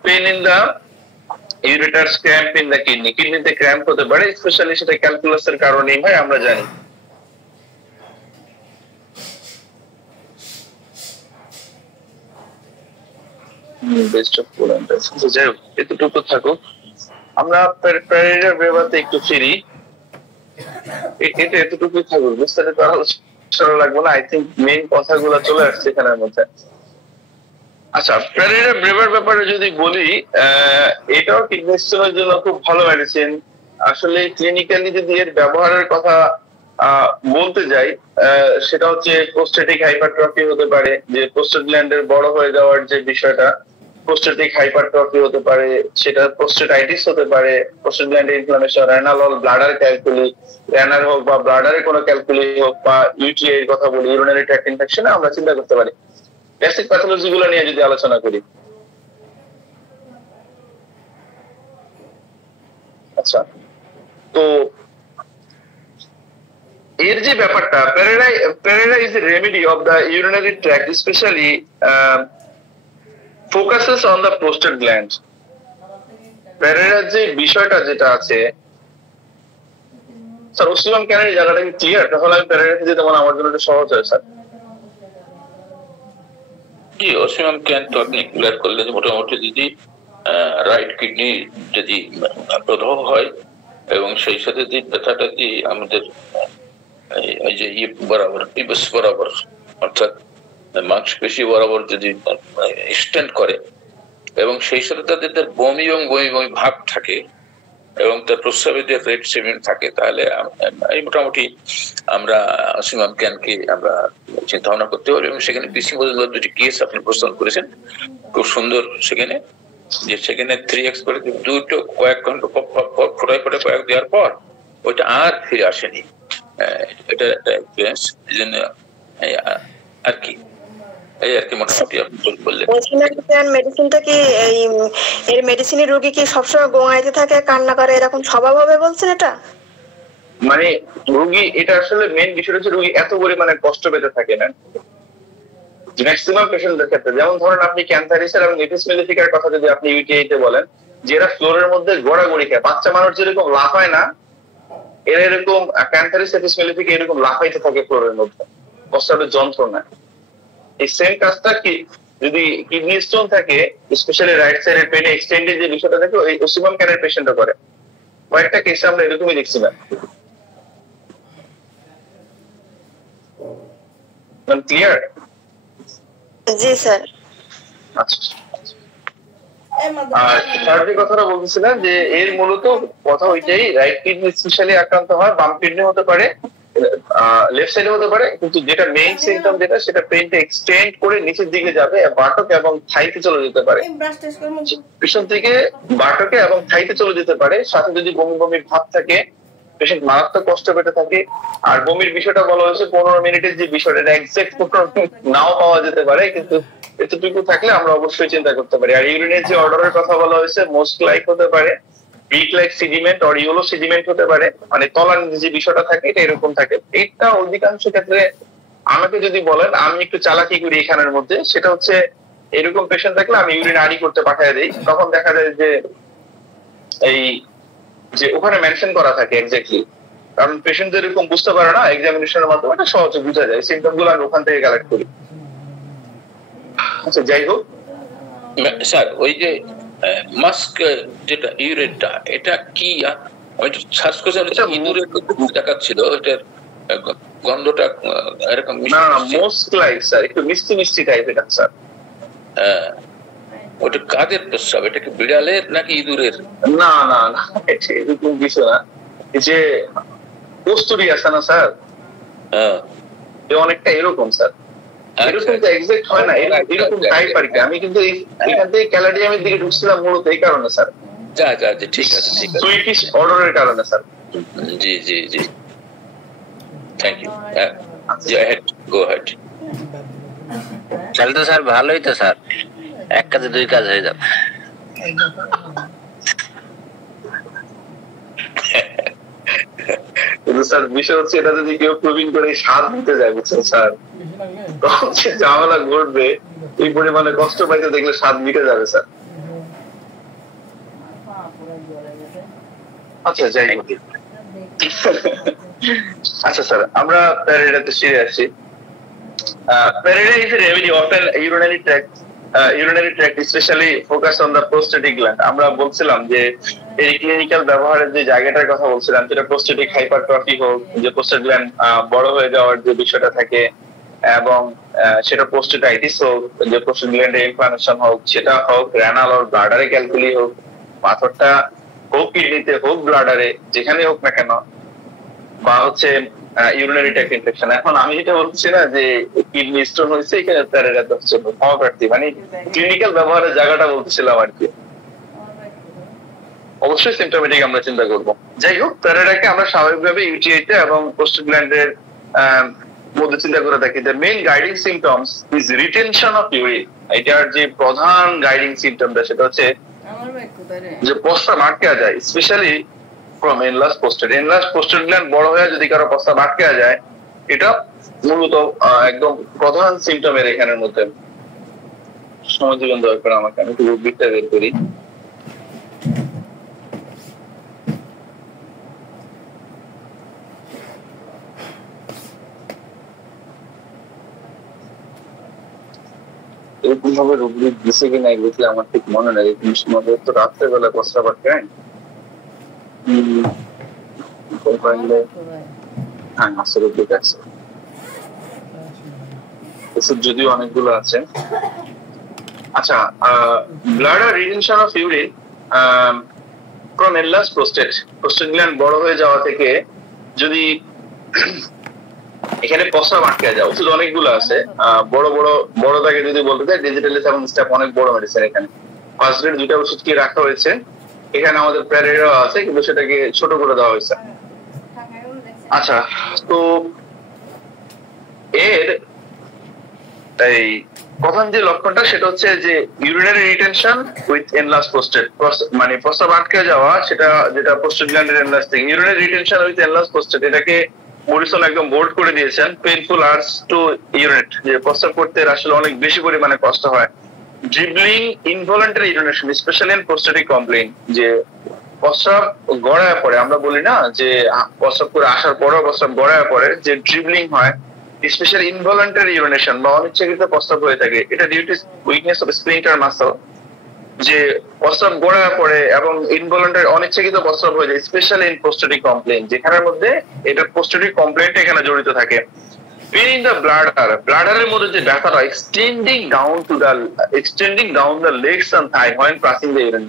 Pain in the ureters, cramp in the kidney, কিডনিতে ক্র্যাম্প হতে পারে, স্পেশালি সেটা ক্যালকুলাসের কারণেই হয়, আমরা জানি। বেস্ট অফ কোলান্টাস। যাই হোক, এতটুকু থাকুক। আমরা প্যারেডার ব্রেভাতে একটু ফিরি, এটা এতটুকুই থাকুক, বিস্তারিত আলোচনা লাগবে না। আই থিঙ্ক মেইন কথাগুলো চলে আসছে এখানের মধ্যে। আচ্ছা, প্যারেডার ব্রেভার ব্যাপারে যদি বলি, এটাও কিডনি স্টোনের জন্য খুব ভালো মেডিসিন। আসলে ক্লিনিক্যালি যদি এর ব্যবহারের কথা বলতে যাই, সেটা হচ্ছে প্রোস্টেটিক হাইপারট্রফি হতে পারে, যে প্রোস্টেট গ্ল্যান্ডের বড় হয়ে যাওয়ার যে বিষয়টা, প্রোস্টেটিক হাইপারট্রফি হতে পারে, সেটা প্রোস্টেটাইটিস হতে পারে, প্রোস্টেট গ্ল্যান্ডের inflammation, renal or bladder calculi, রেনার হোক বা ব্লাডারে কোনো ক্যালকুলি হোক, বা ইউটিআই এর কথা বলি, ইউরিনারি ট্র্যাক্ট ইনফেকশনে আমরা চিন্তা করতে পারি। বেসিক প্যাথোলজি গুলো নিয়ে যদি আলোচনা করি, আচ্ছা, তো এর যে ব্যাপারটা, Pareira is a remedy of the urinary tract, specially focuses on the prostate gland. প্যারেরার যে বিষয়টা যেটা আছে স্যার, ওসিমাম ক্যানের জায়গাটা কি ক্লিয়ার? তাহলে আমি প্যারেরাতে যেতে মানে আমার জন্য একটু সহজ হয় স্যার। জি, ওসিমাম ক্যান তো আপনি ক্লিয়ার করলেন। মোটামুটি যদি রাইট কিডনি যদি প্রদাহ হয় এবং সেই সাথে যে ব্যথাটা যে আমাদের এই যে বরাবর পিবস বরাবর অর্থাৎ মাংসপেশি বরাবর যদি স্ট্যান্ড করে এবং সেই সাথে তাদের বমি এবং বমি বমি ভাব থাকে এবং তার প্রস্রাবে যে রেড সেডিমেন্ট থাকে, তাহলে এই মোটামুটি আমরা ওসিমাম ক্যানকে আমরা চিন্তা ভাবনা করতে পারি। এবং সেখানে পিসি মজুমদার দুটি কেস আপনি প্রস্তাব করেছেন, খুব সুন্দর। সেখানে যে সেখানে 3x করে দুটো কয়েক ঘন্টা ফোটায় ফোটায় কয়েক দেওয়ার পর ওইটা আর ফিরে আসেনি। এটা একটা এক্সপিরিয়েন্স, এই জন্য আর কি এই আর কি মোটামুটি আপনি বললেন। মেডিসিনটা কি এর মেডিসিনের রোগী কি সবসময় গোঙাইতে থাকে, কান্না করে, এরকম স্বভাব হবে বলছেন? এটা মানে রোগী, এটা আসলে মেইন বিষয় হচ্ছে রোগী এত পরিমাণে কষ্ট পেতে থাকে না ম্যাক্সিমাম পেশেন্টদের ক্ষেত্রে। যেমন ধরেন আপনি ক্যান্সারিসের এবং এপিস মেলিফিকার কথা যদি আপনি ইউটিআই তে বলেন, যেটা ফ্লোরের মধ্যে গোড়াগড়ি খায়, বাচ্চা মানুষ যেরকম লাফায় না, এরা এরকম ক্যান্সারিস এপিস মেলিফিকা এরকম লাফাইতে থাকে ফ্লোরের মধ্যে, প্রস্রাবের যন্ত্রণা। এই সেম কাজটা কি যদি কিডনি স্টোন থাকে, স্পেশালি রাইট সাইডের পেনে এক্সটেন্ডেড যে বিষয়টা থাকে, ওই ওসিমাম ক্যানের পেশেন্টও করে। কয়েকটা কেসে আমরা এরকমই দেখছি না। ক্লিয়ার? জি স্যার। আচ্ছা, আর থার্ড যে কথাটা বলতেছিলাম যে এর মূলত কথা ওইটাই, রাইট কিডনি স্পেশালি আক্রান্ত হয়, বাম কিডনি হতে পারে, লেফট সাইডে হতে পারে, কিন্তু যেটা মেইন সিম্পটম যেটা, সেটা পেনটা এক্সটেন্ড করে নিচের দিকে যাবে, বাটক এবং থাইতে চলে যেতে পারে, পিছন থেকে বাটকে এবং থাইতে চলে যেতে পারে। সাথে যদি বমি বমি ভাব থাকে, পেশেন্ট মারাত্মক কষ্ট পেতে থাকে। আর বমির বিষয়টা বলা হয়েছে 15 মিনিটের যে বিষয়টা, এক্সাক্ট নাও পাওয়া যেতে পারে, কিন্তু এতটুকু থাকলে আমরা অবশ্যই চিন্তা করতে পারি। আর ইউরিনের যে অর্ডারের কথা বলা হয়েছে, মোস্ট লাইক হতে পারে big like sediment or yellow sediment হতে পারে, মানে তলার যে বিষয়টা থাকে এটা এরকম থাকে। এটা অধিকাংশ ক্ষেত্রে আমাকে যদি বলেন, আমি একটু চালাকি করি এখানের মধ্যে, সেটা হচ্ছে এরকম পেশেন্ট থাকলে আমি ইউরিন আড়ি করতে পাঠিয়ে দিই। তখন দেখা যায় যে এই যে ওখানে মেনশন করা থাকে এক্স্যাক্টলি, কারণ পেশেন্ট এরকম বুঝতে পারে না, এক্সামিনেশনের মাধ্যমে এটা সহজে বোঝা যায়, সিম্পটম গুলো আমি ওখান থেকে কালেক্ট করি। আচ্ছা, যাই হোক স্যার, ওই যে মাস্ক যেটা ইউরেটটা, এটা কি শ্বাসকোশের ইঁদুরের দেখাচ্ছিল, এটার গন্ধটা এরকম না, মোস্ট লাইক স্যার একটু মিষ্টি মিষ্টি টাইপের স্যার। ওটা কাদের প্রস্রাব? এটা কি বিড়ালের নাকি ইঁদুরের? না না না, এটা এরকম কিছু না। এই যে কস্তুরি আছে না স্যার, অনেকটা এরকম স্যার, এরকম তো এক্সাক্ট হয় না, এরকম টাইপ আর কি। আমি কিন্তু এখান থেকে ক্যালাডিয়ামের দিকে ঢুকছিলাম মূলত এই কারণে স্যার। যা যা, ঠিক আছে, ঠিক আছে, সুইটিশ অর্ডারের কারণে স্যার। জি জি জি, থ্যাংক ইউ। Go ahead. তাহলে তো স্যার ভালোই তো স্যার, এক কাজে দুই কাজ হয়ে যাবে। কিন্তু স্যার বিষয় হচ্ছে, এটা যদি কেউ প্রবীণ করে স্বাদ নিতে যায়, বুঝছেন স্যার, তখন সে ঝামেলা ঘটবে। এই পরিমাণে কষ্ট পাইতে দেখলে স্বাদ মিটে যাবে স্যার। আচ্ছা, যাই হোক। আচ্ছা স্যার, আমরা প্যারেডাতে ফিরে আসছি। Pareira is a remedy of an urinary tract especially focus on the prostatic gland. আমরা বলছিলাম যে এই ক্লিনিক্যাল ব্যবহারের যে জায়গাটার কথা বলছিলাম, যেটা প্রোস্টেটিক হাইপারট্রফি হোক, যে প্রোস্টেট গ্ল্যান্ড বড় হয়ে যাওয়ার যে বিষয়টা থাকে, এবং সেটা প্রোস্টেটাইটিস হোক, যে প্রোস্টেট গ্ল্যান্ডের ইনফ্লামেশন হোক, সেটা হোক রেনাল অর ব্লাডারে ক্যালকুলি হোক, পাথরটা হোক কিডনিতে হোক ব্লাডারে, যেখানে হোক না কেন, বা হচ্ছে ইউরিনারি ট্র্যাক্ট ইনফেকশন। এখন আমি যেটা বলছি না যে কিডনি স্টোন হয়েছে, এখানে প্যারাডার জন্য ক্ষমাপ্রার্থী, মানে ক্লিনিক্যাল ব্যবহারের জায়গাটা বলতেছিলাম আর কি। অবশ্যই সিমটোমেটিক আমরা চিন্তা করব। যাই হোক, প্যারাডাকে আমরা স্বাভাবিকভাবে ইউটিআইতে এবং প্রোস্টাগ্ল্যান্ডের মধ্যে চিন্তা করে থাকি। The main guiding symptoms is retention of urine. এটার যে প্রধান গাইডিং সিমটমটা সেটা হচ্ছে যে প্রস্রাব আটকে যায়, specially from enlarge prostate. Enlarge prostate gland বড় হয়ে যদি কারো প্রস্রাব আটকে যায়, এটা মূলত একদম প্রধান সিমটমের এখানের মধ্যে। সময় দিবেন দয়া করে আমাকে, আমি একটু রুব্রিকটা বের করি। এরকম ভাবে রুব্রিক দিছে কিনা এগুলো আমার ঠিক মনে নেই। আমাদের তো রাত্রেবেলা প্রস্রাব আটকায়, যদিও অনেকগুলো আছে। আচ্ছা, bladder retention of urine from enlarge prostate. Prostate gland বড় হয়ে যাওয়া থেকে যদি এখানে প্রস্রাব আটকে যায়, ওষুধ অনেকগুলো আছে। বড় দাগে যদি বলতে চাই, ডিজিটালি সেভেন স্টেপ অনেক বড় মেডিসিন। এখানে ফার্স্ট গ্রেড 2টা ওষুধ কি রাখা হয়েছে, এখানে আমাদের প্যারাডা আছে কিন্তু সেটাকে ছোট করে দেওয়া হয়েছে। আচ্ছা, তো এর এই প্রথম যে লক্ষণটা সেটা হচ্ছে যে urinary retention with enlarge prostate, মানে প্রস্রাব আটকে যাওয়া, সেটা যেটা প্রস্টেট গ্ল্যান্ডের এনলার্জ থেকে। Urinary retention with enlarge prostate, এটাকে মরিসন একদম বোল্ড করে দিয়েছেন। পেইনফুল আর্জ টু ইউরিনেট, যে প্রস্রাব করতে আসলে অনেক বেশি পরিমাণে কষ্ট হয়। Dribbling, involuntary urination, specially in prostatic complain, যে প্রস্রাব গড়ায় পড়ে, আমরা বলি না যে প্রস্রাব করে আসার পরেও প্রস্রাব গড়ায় পড়ে, যে ড্রিবলিং হয়, স্পেশালি ইনভলান্টারি ইউরিনেশন বা অনিচ্ছাকৃত প্রস্রাব হয়ে থাকে। এটা due to weakness of sphincter muscle, যে প্রস্রাব গড়ায় পড়ে এবং ইনভলান্টারি অনিচ্ছাকৃত প্রস্রাব হয়ে যায়, স্পেশালি ইন প্রোস্টেটিক কমপ্লেইন, যেখানের মধ্যে এটা প্রোস্টেটিক কমপ্লেইনটা এখানে জড়িত থাকে। পেইন ইন দ্য ব্লাডার, ব্লাডারের মধ্যে যে ব্যথাটা extending down the legs and thigh when passing the urine.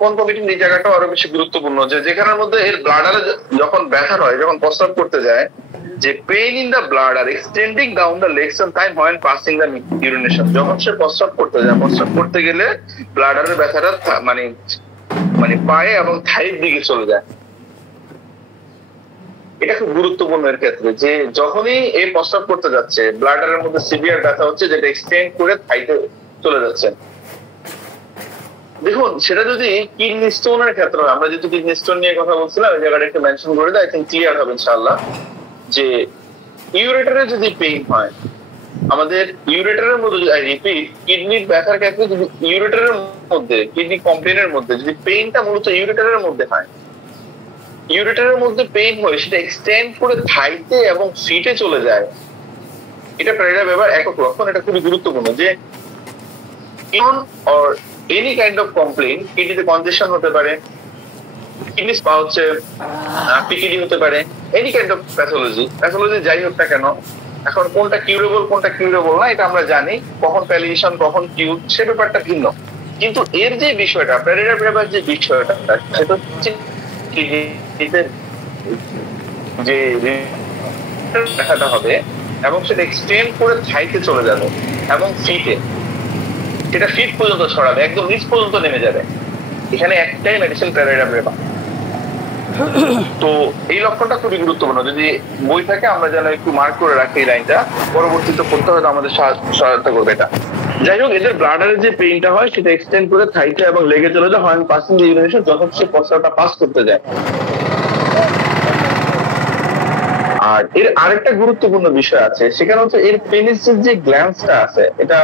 কোন কমিটিং এই জায়গাটা আরো বেশি গুরুত্বপূর্ণ, যে যেখানের মধ্যে এর ব্লাডারে যখন ব্যথা হয়, যখন প্রস্রাব করতে যায়, যে pain in the bladder extending down the legs and thigh when passing the urination, যখন সে প্রস্রাব করতে যায়, প্রস্রাব করতে গেলে ব্লাডারের ব্যথাটা মানে পায়ে এবং থাইয়ের দিকে চলে যায়। এটা খুব গুরুত্বপূর্ণ এর ক্ষেত্রে, যে যখনই এই প্রস্রাব করতে যাচ্ছে ব্লাডারের মধ্যে সিভিয়ার ব্যথা হচ্ছে, যেটা এক্সটেন্ড করে থাইতে চলে যাচ্ছে। দেখুন, সেটা যদি কিডনি স্টোনের ক্ষেত্রে হয়, আমরা যেহেতু কিডনি স্টোন নিয়ে কথা বলছিলাম, এই জায়গাটা একটু মেনশন করে দেয়, আই থিঙ্ক ক্লিয়ার হবে ইনশাআল্লাহ। যে ইউরেটারে যদি পেইন হয়, আমাদের ইউরেটারের মধ্যে, আই রিপিট, কিডনির ব্যথার ক্ষেত্রে যদি ইউরেটারের মধ্যে, কিডনি কমপ্লেনের মধ্যে যদি পেইনটা মূলত ইউরেটারের মধ্যে হয়, ইউরেটারের মধ্যে পেইন হয়, সেটা এক্সটেন্ড করে থাইতে এবং ফিটে চলে যায়, এটা প্যারাডা ব্যবহার একক লক্ষণ। এটা খুবই গুরুত্বপূর্ণ, যে or any kind of complain, কিডনিতে কনজেশন হতে পারে, কিডনি স্পা হচ্ছে, পিকিডি হতে পারে, এনি কাইন্ড অফ প্যাথোলজি যাই হোক না কেন। এখন কোনটা কিউরেবল না এটা আমরা জানি, কখন প্যালিয়েশন কখন কিউর সে ব্যাপারটা ভিন্ন, কিন্তু এর যে বিষয়টা, প্যারাডা ব্যবহার যে বিষয়টা, সেটা হচ্ছে যে দেখাটা হবে এবং সেটা এক্সটেন্ড করে থাইতে চলে যাবে এবং ফিটে, সেটা ফিট পর্যন্ত ছড়াবে, একদম নিচ পর্যন্ত নেমে যাবে। এখানে একটাই মেডিসিন, প্যারাডা ব্যবহার। তো এই লক্ষণটা খুবই গুরুত্বপূর্ণ, যদি বই থাকে আমরা যেন একটু মার্ক করে রাখি এই লাইনটা, পরবর্তীতে পড়তে হয়তো আমাদের সহায়তা করবে এটা। যাই হোক, এদের ব্লাডারের যে পেইনটা হয় সেটা এক্সটেন্ড করে থাইতে এবং লেগে চলে যায়, হয় পাসিং দ্য ইউরিনেশন, যখন সে প্রস্রাবটা পাস করতে যায়। আর এর আরেকটা গুরুত্বপূর্ণ বিষয় আছে, সেখানে হচ্ছে এর পেনিসের যে গ্ল্যান্ডসটা আছে, এটা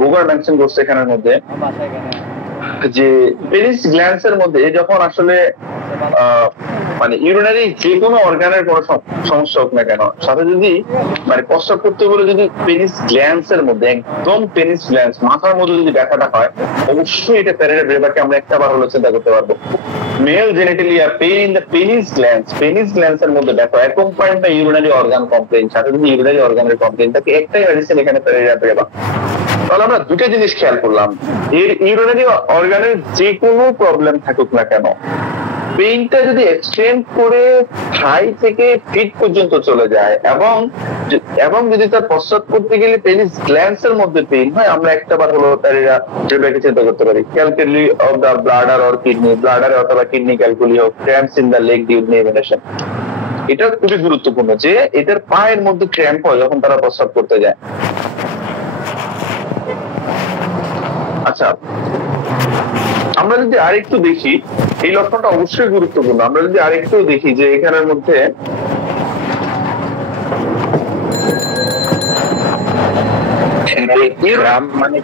বোগার মেনশন করছে এখানের মধ্যে, যে পেনিস গ্ল্যান্ডসের মধ্যে যখন আসলে মানে ইউরিনারি যে কোনো অর্গানের কোনো সমস্যা হোক না কেন, সাথে যদি মানে প্রস্রাব করতে বলে যদি পেনিস গ্ল্যান্ডসের মধ্যে, একদম পেনিস গ্ল্যান্ডস মাথার মধ্যে যদি ব্যথাটা হয়, অবশ্যই এটা প্যারাডা ব্যথাকে আমরা একটা বার হলো চিন্তা করতে পারবো। Male genitalia pain in the penis glands এর মধ্যে ব্যথা accompanied by urinary organ complain, সাথে যদি ইউরিনারি অর্গানের কমপ্লেইন থাকে, একটাই মেডিসিন এখানে প্যারাডা ব্যথা। তাহলে আমরা দুটো জিনিস খেয়াল করলাম, এর ইউরিনারি অর্গানের যে কোনো প্রবলেম থাকুক না কেন, পেইনটা যদি এক্সটেন্ড করে থাই থেকে ফিট পর্যন্ত চলে যায় এবং যদি তার প্রস্রাব করতে গেলে পেনিস গ্ল্যান্ডস এর মধ্যে পেইন হয়, আমরা একটাবার হলো তার চিন্তা করতে পারি calculi of the bladder or kidney, ব্লাডারে অথবা কিডনি ক্যালকুলি হোক, cramps in the leg due urination. এটা খুবই গুরুত্বপূর্ণ যে এদের পায়ের মধ্যে ক্র্যাম্প হয় যখন তারা প্রস্রাব করতে যায়। আচ্ছা, আমরা যদি আরেকটু দেখি, এই লক্ষণটা অবশ্যই গুরুত্বপূর্ণ। আমরা যদি আরেকটু দেখি যে এখানের মধ্যে মানে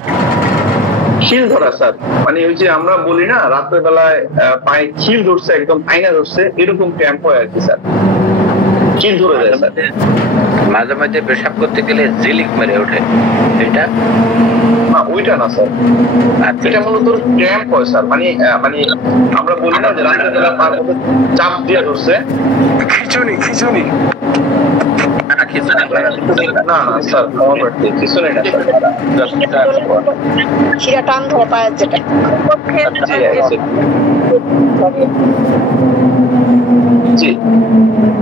খিল ধরা, স্যার মানে ওই যে আমরা বলি না রাতের বেলায় পায়ে খিল ধরছে, একদম আয়না ধরছে, এরকম ক্র্যাম্প হয় আর কি স্যার, খিল ধরে যায় স্যার। মাঝে মাঝে পেশাব করতে গেলে জিলিক মেরে ওঠে, এটা না ওইটা না স্যার, এটা মূলত ক্র্যাম্প হয় স্যার। মানে আমরা বলি না যে রাতের বেলা পায়ের মধ্যে চাপ দিয়ে ধরছে, খিচুনি না স্যার, খিচুনি না স্যার, শিরা টান ধরে পায়ের যেটা জি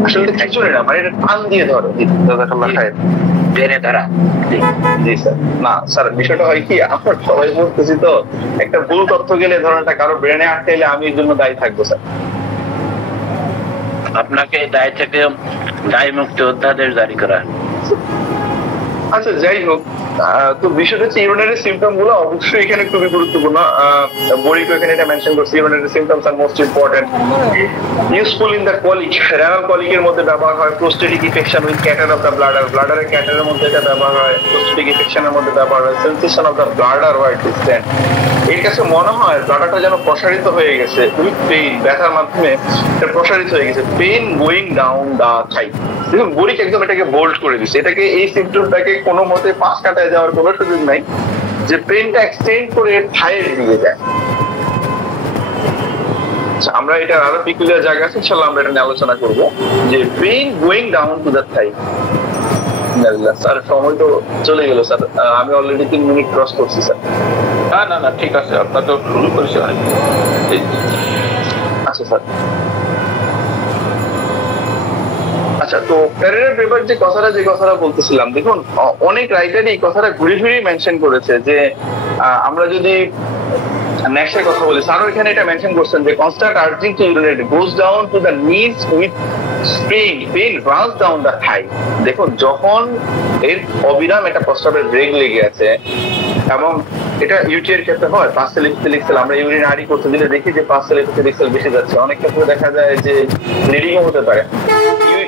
আসলে খিচুনি না, মানে এটা টান দিয়ে ধরে টেনে ধরা। জি স্যার। না স্যার, বিষয়টা হয় কি, আমরা সবাই বলতেছি তো, একটা ভুল তথ্য গেলে ধরনটা কারো ব্রেনে আটকাইলে আমি এর জন্য দায়ী থাকবো স্যার। আপনাকে দায় থেকে দায় মুক্তি অধ্যাদেশ জারি করা। আচ্ছা যাই হোক, তো বিষয়টা হচ্ছে ইউরিনারি সিম্পটম গুলো অবশ্যই এখানে খুবই গুরুত্বপূর্ণ। বড়িকে এখানে এটা মেনশন করছে, urinary symptoms are most important. Useful in the colic, renal কলিকের মধ্যে ব্যবহার হয়। Prostatic infection with catarrh of the bladder, ব্লাডারের ক্যাটারের মধ্যে এটা ব্যবহার হয়। প্রোস্টেটিক ইনফেকশনের মধ্যে ব্যবহার হয়। Sensation of the bladder were distended, এর কাছে মনে হয় ব্লাডারটা যেন প্রসারিত হয়ে গেছে উইথ পেইন, ব্যথার মাধ্যমে এটা প্রসারিত হয়ে গেছে। পেইন গোয়িং ডাউন দা থাই, দেখুন বড়িক একদম এটাকে বোল্ড করে দিচ্ছে। এটাকে এই সিম্পটমটাকে কোনো মতে পাশ কাটায় যাওয়ার কোনো সুযোগ নাই, যে পেইনটা এক্সটেন্ড করে থাইয়ের দিকে যায়। আমরা এটা আরো পিকুলিয়ার জায়গা আছে, ইনশাআল্লাহ আমরা এটা নিয়ে আলোচনা করবো, যে pain going down to the thigh. Sir সময় তো চলে গেল স্যার, আমি অলরেডি 3 মিনিট ক্রস করছি স্যার। না ঠিক আছে, আপনার তো শুরু করেছে অনেক। আচ্ছা স্যার, আচ্ছা তো প্যারেরার পেপার যে কথাটা বলতেছিলাম, দেখুন অনেক রাইটারই এই কথাটা ঘুরে ঘুরে মেনশন করেছে যে আমরা যদি নেক্সটের কথা বলি, স্যারও এখানে এটা মেনশন করছেন যে constant urging to urinate goes down to the knees with pain runs down the thigh. দেখুন যখন এর অবিরাম একটা প্রস্রাবের ব্রেক লেগে আছে, এবং এটা ইউটিআর ক্ষেত্রে হয়, 5 সেল এপিথেলিক সেল আমরা ইউরিন আড়ি করতে দিলে দেখি যে 5 সেল এপিথেলিক সেল বেশি যাচ্ছে, অনেক ক্ষেত্রে দেখা যায় যে ব্লিডিংও হতে পারে।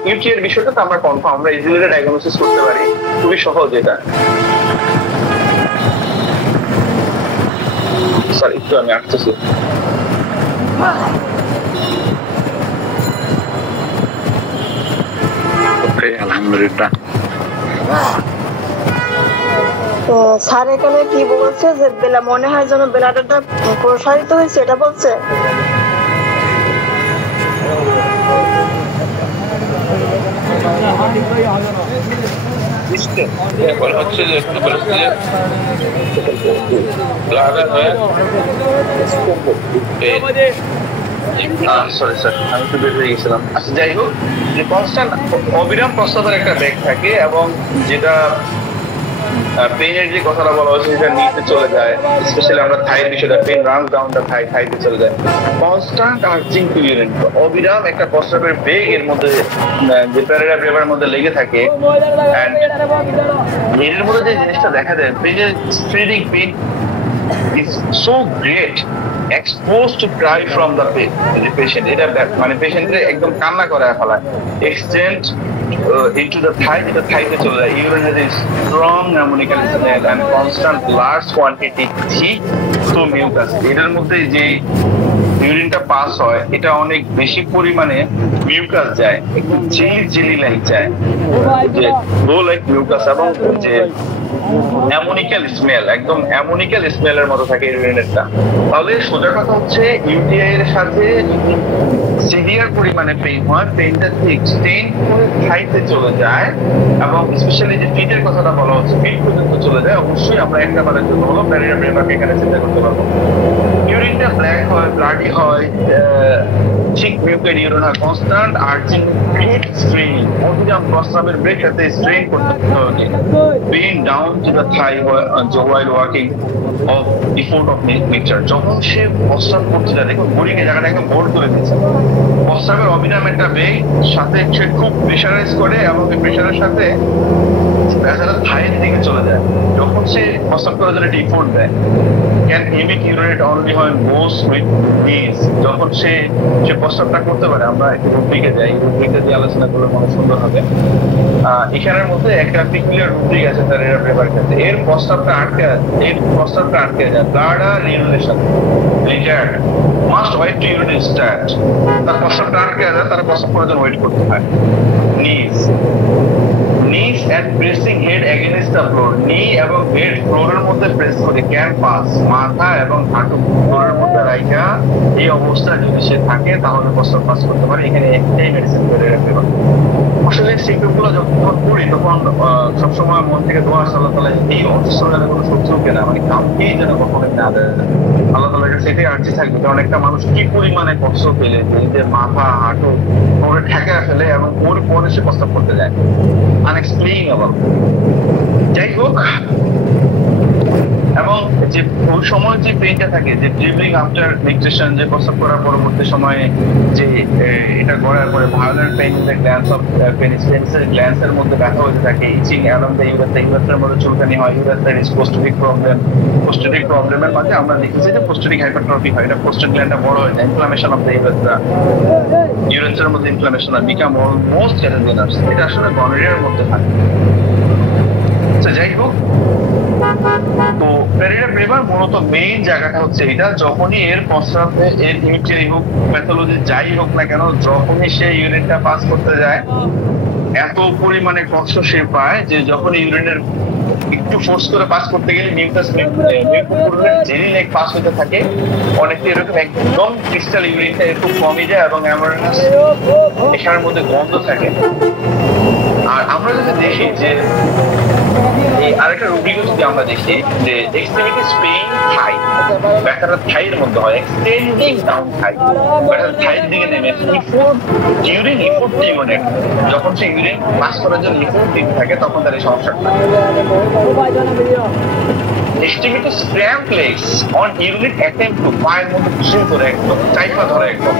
ইউটিআর বিষয়টা তো আমরা কনফার্ম, আমরা ইজিলি ডায়াগনোসিস করতে পারি, খুবই সহজ এটা। সরি একটু আমি আসতেছি। আলহামদুলিল্লাহ। স্যার এখানে কি বলছে যে মনে হয় যেন ব্লাডারটা প্রসারিত হয়েছে, এটা বলছে। হচ্ছে যে ব্লাডার হয়ে সরি স্যার, আমি একটু বের হয়ে গেছিলাম। আচ্ছা যাই হোক, যে কনস্ট্যান্ট অবিরাম প্রস্রাবের একটা ব্যাগ থাকে, এবং যেটা পেইনের যে কথাটা বলা হয়েছে সেটা নিচে চলে যায়, স্পেশালি আমরা থাইয়ের বিষয়টা, পেইন রানস ডাউন দ্য থাই, থাইতে চলে যায়। কনস্ট্যান্ট আর্চিং টু ইউরিন, অবিরাম একটা প্রস্রাবের বেগ এর মধ্যে, যে প্যারেরা পেপারের মধ্যে লেগে থাকে। এর মধ্যে যে জিনিসটা দেখা যায়, পেইনের spreading pain is so great, exposed to cry from the patient, এটা মানে পেশেন্টের একদম কান্না করে ফেলায়। এক্সটেন্ড into the thigh, যেটা থাইতে চলে যায়। Urine has a strong ammonical smell and constant large quantity thick to mucus, এটার মধ্যে যে ইউরিনটা পাস হয় এটা অনেক বেশি পরিমাণে মিউকাস যায়, একদম জেলি লাইক যায়, যে গ্লো লাইক মিউকাস, এবং যে অ্যামোনিক্যাল স্মেল, একদম অ্যামোনিক্যাল স্মেলের মতো থাকে ইউরিনেটটা। তাহলে সোজা কথা হচ্ছে ইউটিআই এর সাথে সিভিয়ার পরিমাণে পেইন হয়, পেইনটা এক্সটেন্ড করে থাইতে চলে যায়, এবং স্পেশালি যে ফিটের কথাটা বলা হচ্ছে ফিট পর্যন্ত চলে যায়, অবশ্যই আমরা একটা বারের জন্য হলো প্যারেরা পেপারকে এখানে চিন্তা করতে পারবো। ইউরিনটা ব্ল্যাক হয়, ব্লাডি হয় ঠিক মিউকেট ইউরিন হয় কনস্ট্যান্ট আর্চিং গ্রেট স্ট্রেইন অবিরাম প্রস্রাবের ব্রেক সাথে স্ট্রেইন করতে হবে pain down to the thigh while working of the effort of mixture যখন সে প্রস্রাব করছে দেখুন বডিকে জায়গাটা একদম বোর্ড করে দিচ্ছে প্রস্রাবের অবিরাম একটা বেগ সাথে সে খুব প্রেশারাইজ করে এবং এই প্রেশারের সাথে বেচারা থাইয়ের দিকে চলে যায় যখন সে প্রস্রাব করার জন্য ডিফোর্ট দেয় ক্যান এমিট ইউরিনেট অনলি হয় গোস উইথ নিজ যখন সে প্রস্রাবটা করতে পারে আমরা একটু রুব্রিকে যাই রুব্রিকে দিয়ে আলোচনা করলে মনে সুন্দর হবে এখানের মধ্যে একটা পিকুলিয়ার রুব্রিক আছে তার এরা পেপার ক্ষেত্রে এর প্রস্তাবটা আটকে যায় bladder urination retarded must wait to urinate start তার প্রস্তাবটা আটকে যায় তার প্রস্তাব করার জন্য ওয়েট করতে হয় নিজ and pressing head against the floor knee এবং হেড ফ্লোরের মধ্যে প্রেস করে ক্যান পাস মাথা এবং হাঁটু ফ্লোরের মধ্যে রাখা এই অবস্থা যদি সে থাকে তাহলে প্রস্রাব পাস করতে পারে এখানে একটাই মেডিসিন করে রাখতে পারে আসলে সিমটমগুলো যখন পড়ি তখন সবসময় মন থেকে দোয়া আসে আল্লাহ তাআলা এই অসুস্থ যেন কোনো শত্রুকে না মানে কাউকেই যেন কখনো না দেয় আল্লাহ তাআলার কাছে সেটাই আর্জি থাকবে কারণ একটা মানুষ কি পরিমাণে কষ্ট পেলে যে মাথা হাঁটু ফ্লোরে ঠেকা ফেলে এবং ওর পরে সে প্রস্রাব করতে যায় আনএক্সপ্লেইনেবল যাই হোক এবং যে ওই সময় যে পেইনটা থাকে যে ড্রিবলিং আফটার নিউট্রিশন যে প্রস্রাব করার পরবর্তী সময়ে যে এটা করার পরে ভায়োলেন্ট পেইন যে গ্ল্যান্স অফ পেনিসের গ্ল্যান্সের মধ্যে ব্যথা হতে থাকে ইচিং অ্যালং দ্য ইউরেথ্রার মধ্যে চুলকানি হয় ইউরেথ্রাইটিস পোস্টেটিক প্রবলেমের মাঝে আমরা দেখেছি যে পোস্টেটিক হাইপারট্রফি হয় এটা পোস্টেট গ্ল্যান্ডটা বড় হয়ে যায় ইনফ্লামেশন অফ দ্য ইউরেথ্রার মধ্যে ইনফ্লামেশন হয় বিকাম অলমোস্ট চ্যালেঞ্জিং এটা আসলে গনোরিয়ার মধ্যে থাকে যাই হোক তো পেরিডে প্রেমার মূলত মেইন জায়গাটা হচ্ছে এটা যখনই এর প্রস্রাবে এর ইমিডিয়েটলি হোক প্যাথোলজি যাই হোক না কেন যখনই সে ইউরিনটা পাস করতে যায় এত পরিমাণে কষ্ট সে পায় যে যখন ইউরিনের একটু ফোর্স করে পাস করতে গেলে মিউকাস মিউকুপুরের জেলি লেগ পাস হতে থাকে অনেকটা এরকম একদম ক্রিস্টাল ইউরিনটা একটু কমে যায় এবং অ্যামোনিয়াস এখানের মধ্যে গন্ধ থাকে আর আমরা যদি দেখি যে এই আরেকটা রুগীকে যদি আমরা দেখি যে এক্সট্রিমিটিস পেইন থাই ব্যথাটা থাইয়ের মধ্যে হয় এক্সটেন্ডিং ডাউন থাই ব্যথাটা থাইয়ের দিকে নেমে ইউরিন ইফোর্ট ইউনিট যখন সে ইউরিন পাস করার জন্য ইফোর্ট দিতে থাকে তখন তার এই সমস্যাটা extremities cramp legs on urine attempt two পায়ের মধ্যে পুশিং করে একদম চাইপা ধরে একদম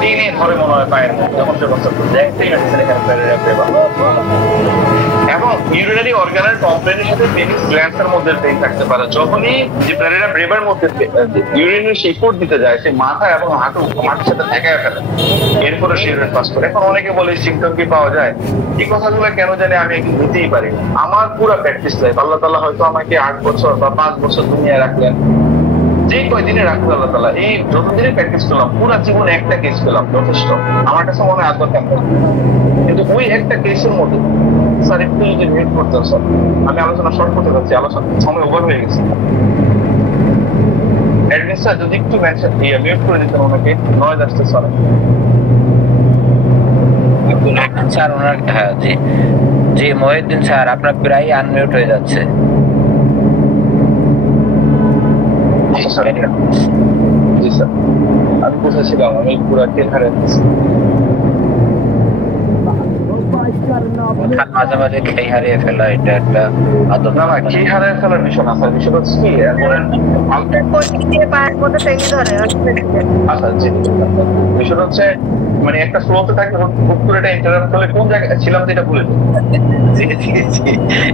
টেনে ধরে মনে হয় পায়ের যখন সে প্রস্রাব করছে একটাই মেডিসিন এখানে এবং ইউরিনারি অর্গানের কমপ্লেনের সাথে পেনিস গ্ল্যান্ডসের মধ্যে পেইন থাকতে পারে যখনই যে প্যারেরা ব্রেবার মধ্যে ইউরিনের ইফোর্ট দিতে যায় সে মাথা এবং হাঁটুর সাথে ঠেকায় ফেলে এরপরে সে ইউরিন পাস করে এখন অনেকে বলে সিমটম কি পাওয়া যায় এই কথাগুলো কেন জানি আমি নিতেই পারি আমার পুরো প্র্যাকটিস লাইফ আল্লাহ তাআলা হয়তো আমাকে 8 বছর বা 5 বছর দুনিয়ায় রাখলেন যে কয়দিনে রাখলো আল্লাহ তাআলা এই যতদিনে প্র্যাকটিস করলাম পুরো জীবনে একটা কেস পেলাম যথেষ্ট আমার কাছে মনে হয় আদর কেমন কিন্তু ওই একটা কেসের মধ্যে স্যার একটু যদি মিউট করতেন স্যার আমি আলোচনা শর্ট করতে যাচ্ছি আলোচনা সময় ওভার হয়ে গেছে অ্যাডমিন স্যার যদি একটু মেনশন মিউট করে দিতেন ওনাকে নয়েজ আসতে স্যার স্যার ওনার হ্যাঁ জি জি মহিউদ্দিন স্যার আপনার প্রায় আনমিউট হয়ে যাচ্ছে জি স্যার আমি বুঝেছিলাম আমি পুরো টেন হারিয়েছি মাঝে মাঝে খেয়ে হারিয়ে ফেলা এটা একটা আদত না খেয়ে হারিয়ে ফেলার বিষয় না স্যার বিষয় হচ্ছে কি আচ্ছা জি বিষয় হচ্ছে মানে একটা ফ্লোতে থাকলে হুট করে এটা ইন্টারাপ্ট করলে কোন জায়গায় ছিলাম এটা ভুলে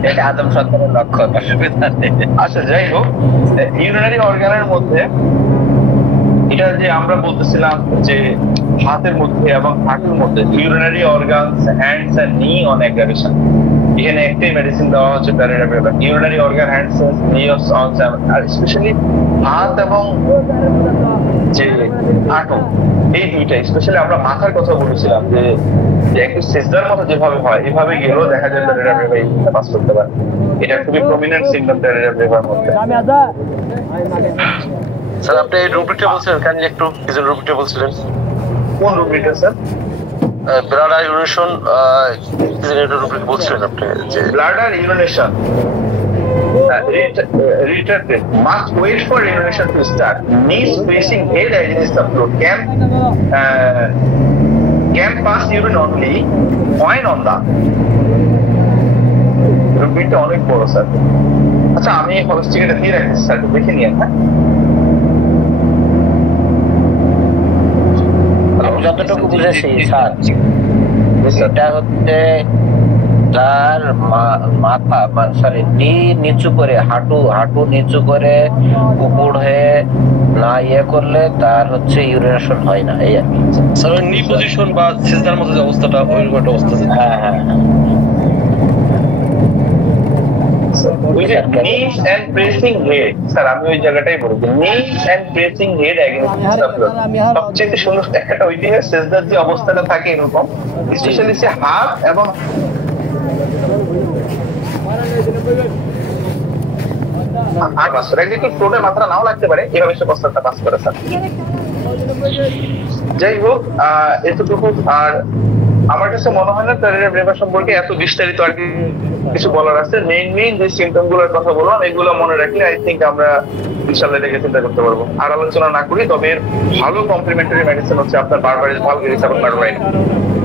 এটা আদম সন্তানের লক্ষণ অসুবিধা নেই আচ্ছা যাই হোক ইউরিনারি অর্গানের মধ্যে এটা যে আমরা বলতেছিলাম যে হাতের মধ্যে এবং হাঁটুর মধ্যে urinary organs hands and knee on aggravation এখানে একটাই মেডিসিন দেওয়া হচ্ছে Pareira brava urinary organ hands knees on আর স্পেশালি হাত এবং যে হাঁটু এই দুইটা স্পেশালি আমরা মাথার কথা বলেছিলাম যে একটু সিজদার মতো যেভাবে হয় এভাবে গেলেও দেখা যায় প্যারাডাইভার এইটা পাস করতে পারে এটা খুবই প্রমিনেন্ট সিম্পটম প্যারাডাইভার মধ্যে স্যার আপনি এই রুব্রিকটা বলছিলেন কেন একটু কিছু রুব্রিকটা বলছিলেন কোন রুব্রিকটা স্যার ব্লাডার ইউরিনেশন কিছু রুব্রিক বলছিলেন আপনি যে bladder urination retarded must wait for urination to start. Knees facing head against the floor can pass urine only when on the রুগীটা অনেক বড় স্যার। আচ্ছা আমি হলস্টিকেটা দিয়ে রাখছি স্যার, দেখে নিয়ে। হ্যাঁ যতটুকু বুঝেছি স্যার, এটা হচ্ছে তার মাথা সরি নিচু করে হাঁটু নিচু করে উপর হয়ে না ইয়ে করলে তার হচ্ছে ইউরিনেশন হয় না, এই আর কি স্যার। নি পজিশন বা সিজদার মতো যে অবস্থাটা, ওই একটা অবস্থা। হ্যাঁ হ্যাঁ ওই যে knees and pressing head, sir আমি ওই জায়গাটাই বলছি, knees and pressing head against the floor। সবচেয়ে সুন্দর একটা ঐতিহাসিক সিজদার যে অবস্থাটা থাকে এরকম, স্পেশালি সে হাত এবং একদিকে ফ্লোরে মাত্রা নাও লাগতে পারে, এভাবে সে প্রস্তাবটা পাস করে স্যার। যাই হোক এতটুকু। আর আমার কাছে মনে হয় না ক্যারিয়ার ব্রেভার সম্পর্কে এত বিস্তারিত আর কিছু বলার আছে। মেইন যে সিমটম গুলোর কথা বললাম এগুলো মনে রাখলে আই থিঙ্ক আমরা ইনশাআল্লাহ এটাকে চিন্তা করতে পারবো। আর আলোচনা না করি, তবে এর ভালো কমপ্লিমেন্টারি মেডিসিন হচ্ছে আপনার বারবারিস ভালগারিস এবং ম্যাডোলাইন।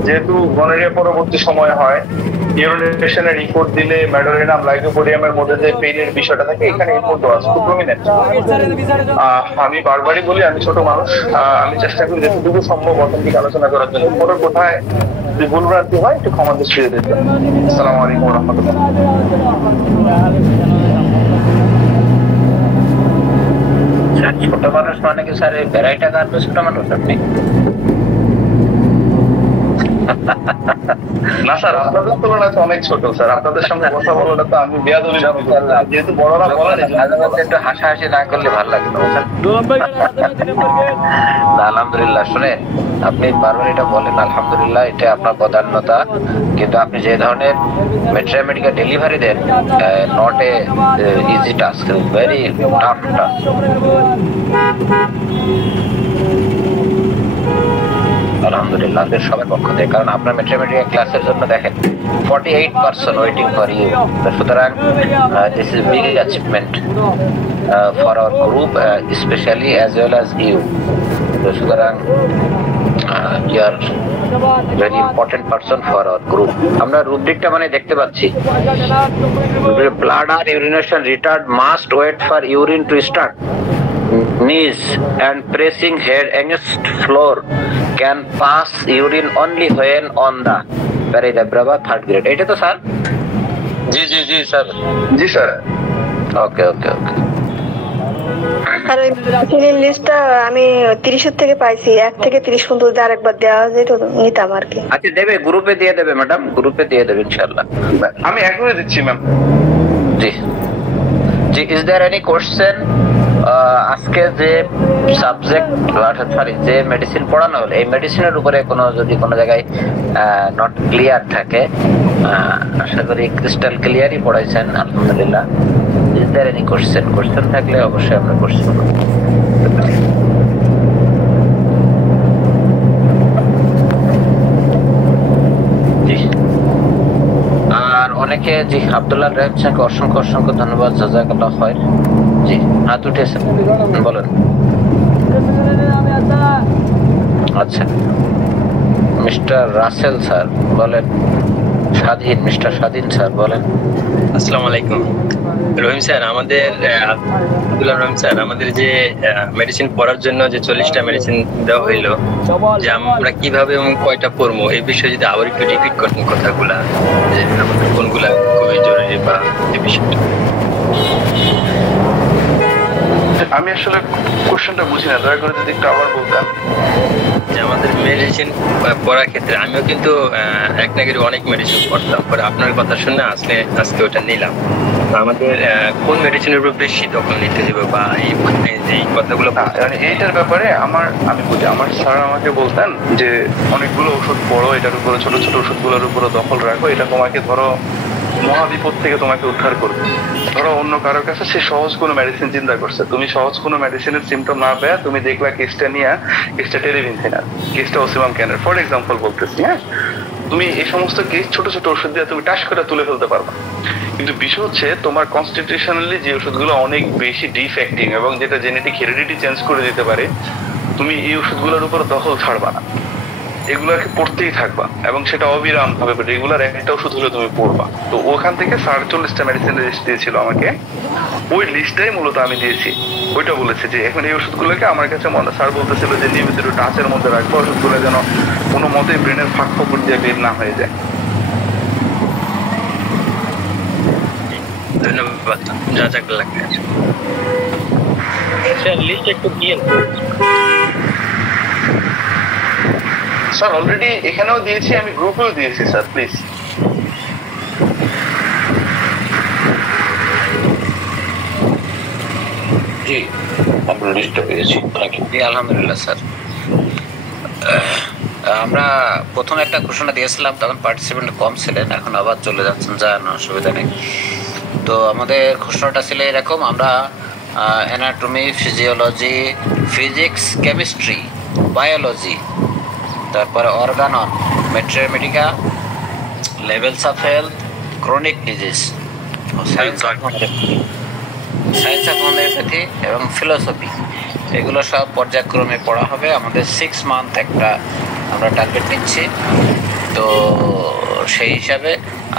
যেহেতু গনোরিয়া পরবর্তী সময় হয়, ইউরিনেশনের রিপোর্ট দিলে ম্যাডোলাইনাম লাইকোপোডিয়ামের মধ্যে যে পেইনের বিষয়টা থাকে এখানে রিপোর্ট দেওয়া আছে খুব প্রমিনেন্ট। আমি বারবারই বলি আমি ছোট মানুষ, আমি চেষ্টা করি যতটুকু সম্ভব অথেন্টিক আলোচনা করার জন্য। কোনো কোথায় যদি ভুলভ্রান্তি হয় একটু ক্ষমা দৃষ্টিতে দিতে। আসসালামু আলাইকুম ওয়া রাহমাতুল্লাহ। ছোট মানুষ মানে কি স্যার ভ্যারাইটা কাটবে ছোট মানুষ আপনি? না স্যার, আপনাদের তুলনায় তো অনেক ছোট স্যার। আপনাদের সঙ্গে কথা বলাটা তো আমি বেয়াদবি মনে করি, যেহেতু বড়রা বলেন একটু হাসাহাসি না করলে ভালো লাগে না স্যার। আলহামদুলিল্লাহ, শুনে আপনি বারবার এটা বলেন আলহামদুলিল্লাহ, এটা আপনার প্রধানতা। কিন্তু আপনি যে ধরনের মেট্রোমেডিক্যাল ডেলিভারি দেন, not a easy task, very tough task. আলহামদুলিল্লাহ সবার পক্ষ থেকে, কারণ আপনার মেট্রোমেডিক্যাল ক্লাসের জন্য দেখেন 48% ওয়েটিং ফর ইউ। সুতরাং this is big achievement for our group specially as well as you. সুতরাং you are very important person for our group. আমরা রুব্রিকটা মানে দেখতে পাচ্ছি, bladder urination retarded must wait for urine to start, knees and pressing head against floor can pass urine only when on the Brava third grade. এটা তো sir? জি জি জি sir. জি sir. ওকে। আর ওই মেডিসিনের লিস্টটা আমি 30 থেকে পাইছি, 1 থেকে 30 পর্যন্ত আরেকবার দেওয়া যেত নিতাম আর কি। আচ্ছা দেবে, গ্রুপে দিয়ে দেবে ম্যাডাম, গ্রুপে দিয়ে দেবে ইনশাআল্লাহ। আমি এখনই দিচ্ছি ম্যাম। জি। Is there any question? আজকে যে সাবজেক্ট সরি যে মেডিসিন পড়ানো হলো, এই মেডিসিনের উপরে যদি কোনো জায়গায় নট ক্লিয়ার থাকে, আশা করি ক্রিস্টাল ক্লিয়ারই পড়াইছেন আলহামদুলিল্লাহ। ইজ দেয়ার এনি কোশ্চেন থাকলে অবশ্যই আমরা কোশ্চেন করব। আর অনেকে জি আব্দুল্লাহ রহিম স্যারকে অসংখ্য ধন্যবাদ, জাযাকাল্লাহ খায়র। জি হাত উঠেছেন, বলেন। আচ্ছা মিস্টার রাসেল স্যার বলেন। মিস্টার স্বাধীন স্যার বলেন। আসসালামু আলাইকুম রহিম স্যার। আব্দুল্লাহ রহিম স্যার, আমাদের যে মেডিসিন পড়ার জন্য যে 40টা মেডিসিন দেওয়া হইলো, যে আমরা কিভাবে এবং কয়টা পড়বো এই বিষয়ে যদি আবার একটু রিপিট করতেন কথাগুলা, যে আমাদের কোনগুলা খুবই জরুরি বা এই বিষয়টা। আমি আসলে কোশ্চেনটা বুঝি না, দয়া করে যদি একটু আবার বলতেন। যে আমাদের মেডিসিন পড়ার ক্ষেত্রে আমিও কিন্তু এক না করে অনেক মেডিসিন পড়তাম, পরে আপনার কথা শুনে আজকে ওটা নিলাম। আমাদের কোন মেডিসিনের উপর বেশি তখন নিতে দিব বা এই কথাগুলো এইটার ব্যাপারে আমি বুঝি, আমার স্যার আমাকে বলতেন যে অনেকগুলো ওষুধ পড়ো, এটার উপরে ছোট ছোট ওষুধগুলোর উপরে দখল রাখো, এটা তোমাকে ধরো মহাবিপদ থেকে তোমাকে উদ্ধার করবে। ধরো অন্য কারোর কাছে সে সহজ কোনো মেডিসিন চিন্তা করছে, তুমি সহজ কোনো মেডিসিনের সিমটম না পেয়ে তুমি দেখলা কেসটা টেরিভিনথিনার, কেসটা ওসিমাম ক্যানের, ফর এক্সাম্পল বলতেছি। হ্যাঁ, তুমি এই সমস্ত কেস ছোট ছোট ওষুধ দিয়ে তুমি টাস করে তুলে ফেলতে পারবা। কিন্তু বিষয় হচ্ছে তোমার কনস্টিটিউশনালি যে ওষুধগুলো অনেক বেশি ডিফেক্টিং এবং যেটা জেনেটিক হেরিডিটি চেঞ্জ করে দিতে পারে, তুমি এই ওষুধগুলোর উপর দখল ছাড়বা না, এগুলাকে পড়তেই থাকবা এবং সেটা অবিরাম ভাবে রেগুলার একটা ওষুধ হলে তুমি পড়বা। তো ওখান থেকে 47টা মেডিসিনের লিস্ট দিয়েছিল আমাকে, ওই লিস্টটাই মূলত আমি দিয়েছি। ওইটা বলেছে যে এখন এই ওষুধগুলোকে আমার কাছে মনে স্যার বলতেছিল যে নিয়মিত একটু টাচের মধ্যে রাখবো, ওষুধগুলো যেন কোনো মতে ব্রেনের ফাঁক ফোকর দিয়ে বের না হয়ে যায়। ধন্যবাদ, জাযাকাল্লাহ খাইর। স্যার লিস্ট একটু দিয়েন স্যার। অলরেডি এখানেও দিয়েছি, আমি গ্রুপেও দিয়েছি স্যার, প্লিজ। জি আমরা লিস্টটা পেয়েছি, জি আলহামদুলিল্লাহ স্যার। আমরা প্রথমে একটা ঘোষণা দিয়েছিলাম, তখন পার্টিসিপেন্ট কম ছিলেন, এখন আবার চলে যাচ্ছেন, যান অসুবিধা নেই। তো আমাদের ঘোষণাটা ছিল এরকম, আমরা anatomy, physiology, physics, chemistry, biology, তারপরে Organon, materia medica, levels of health, chronic disease, science of homoeopathy এবং ফিলোসফি, এগুলো সব পর্যায়ক্রমে পড়া হবে। আমাদের 6 মান্থ একটা আমরা টার্গেট নিচ্ছি। তো সেই হিসাবে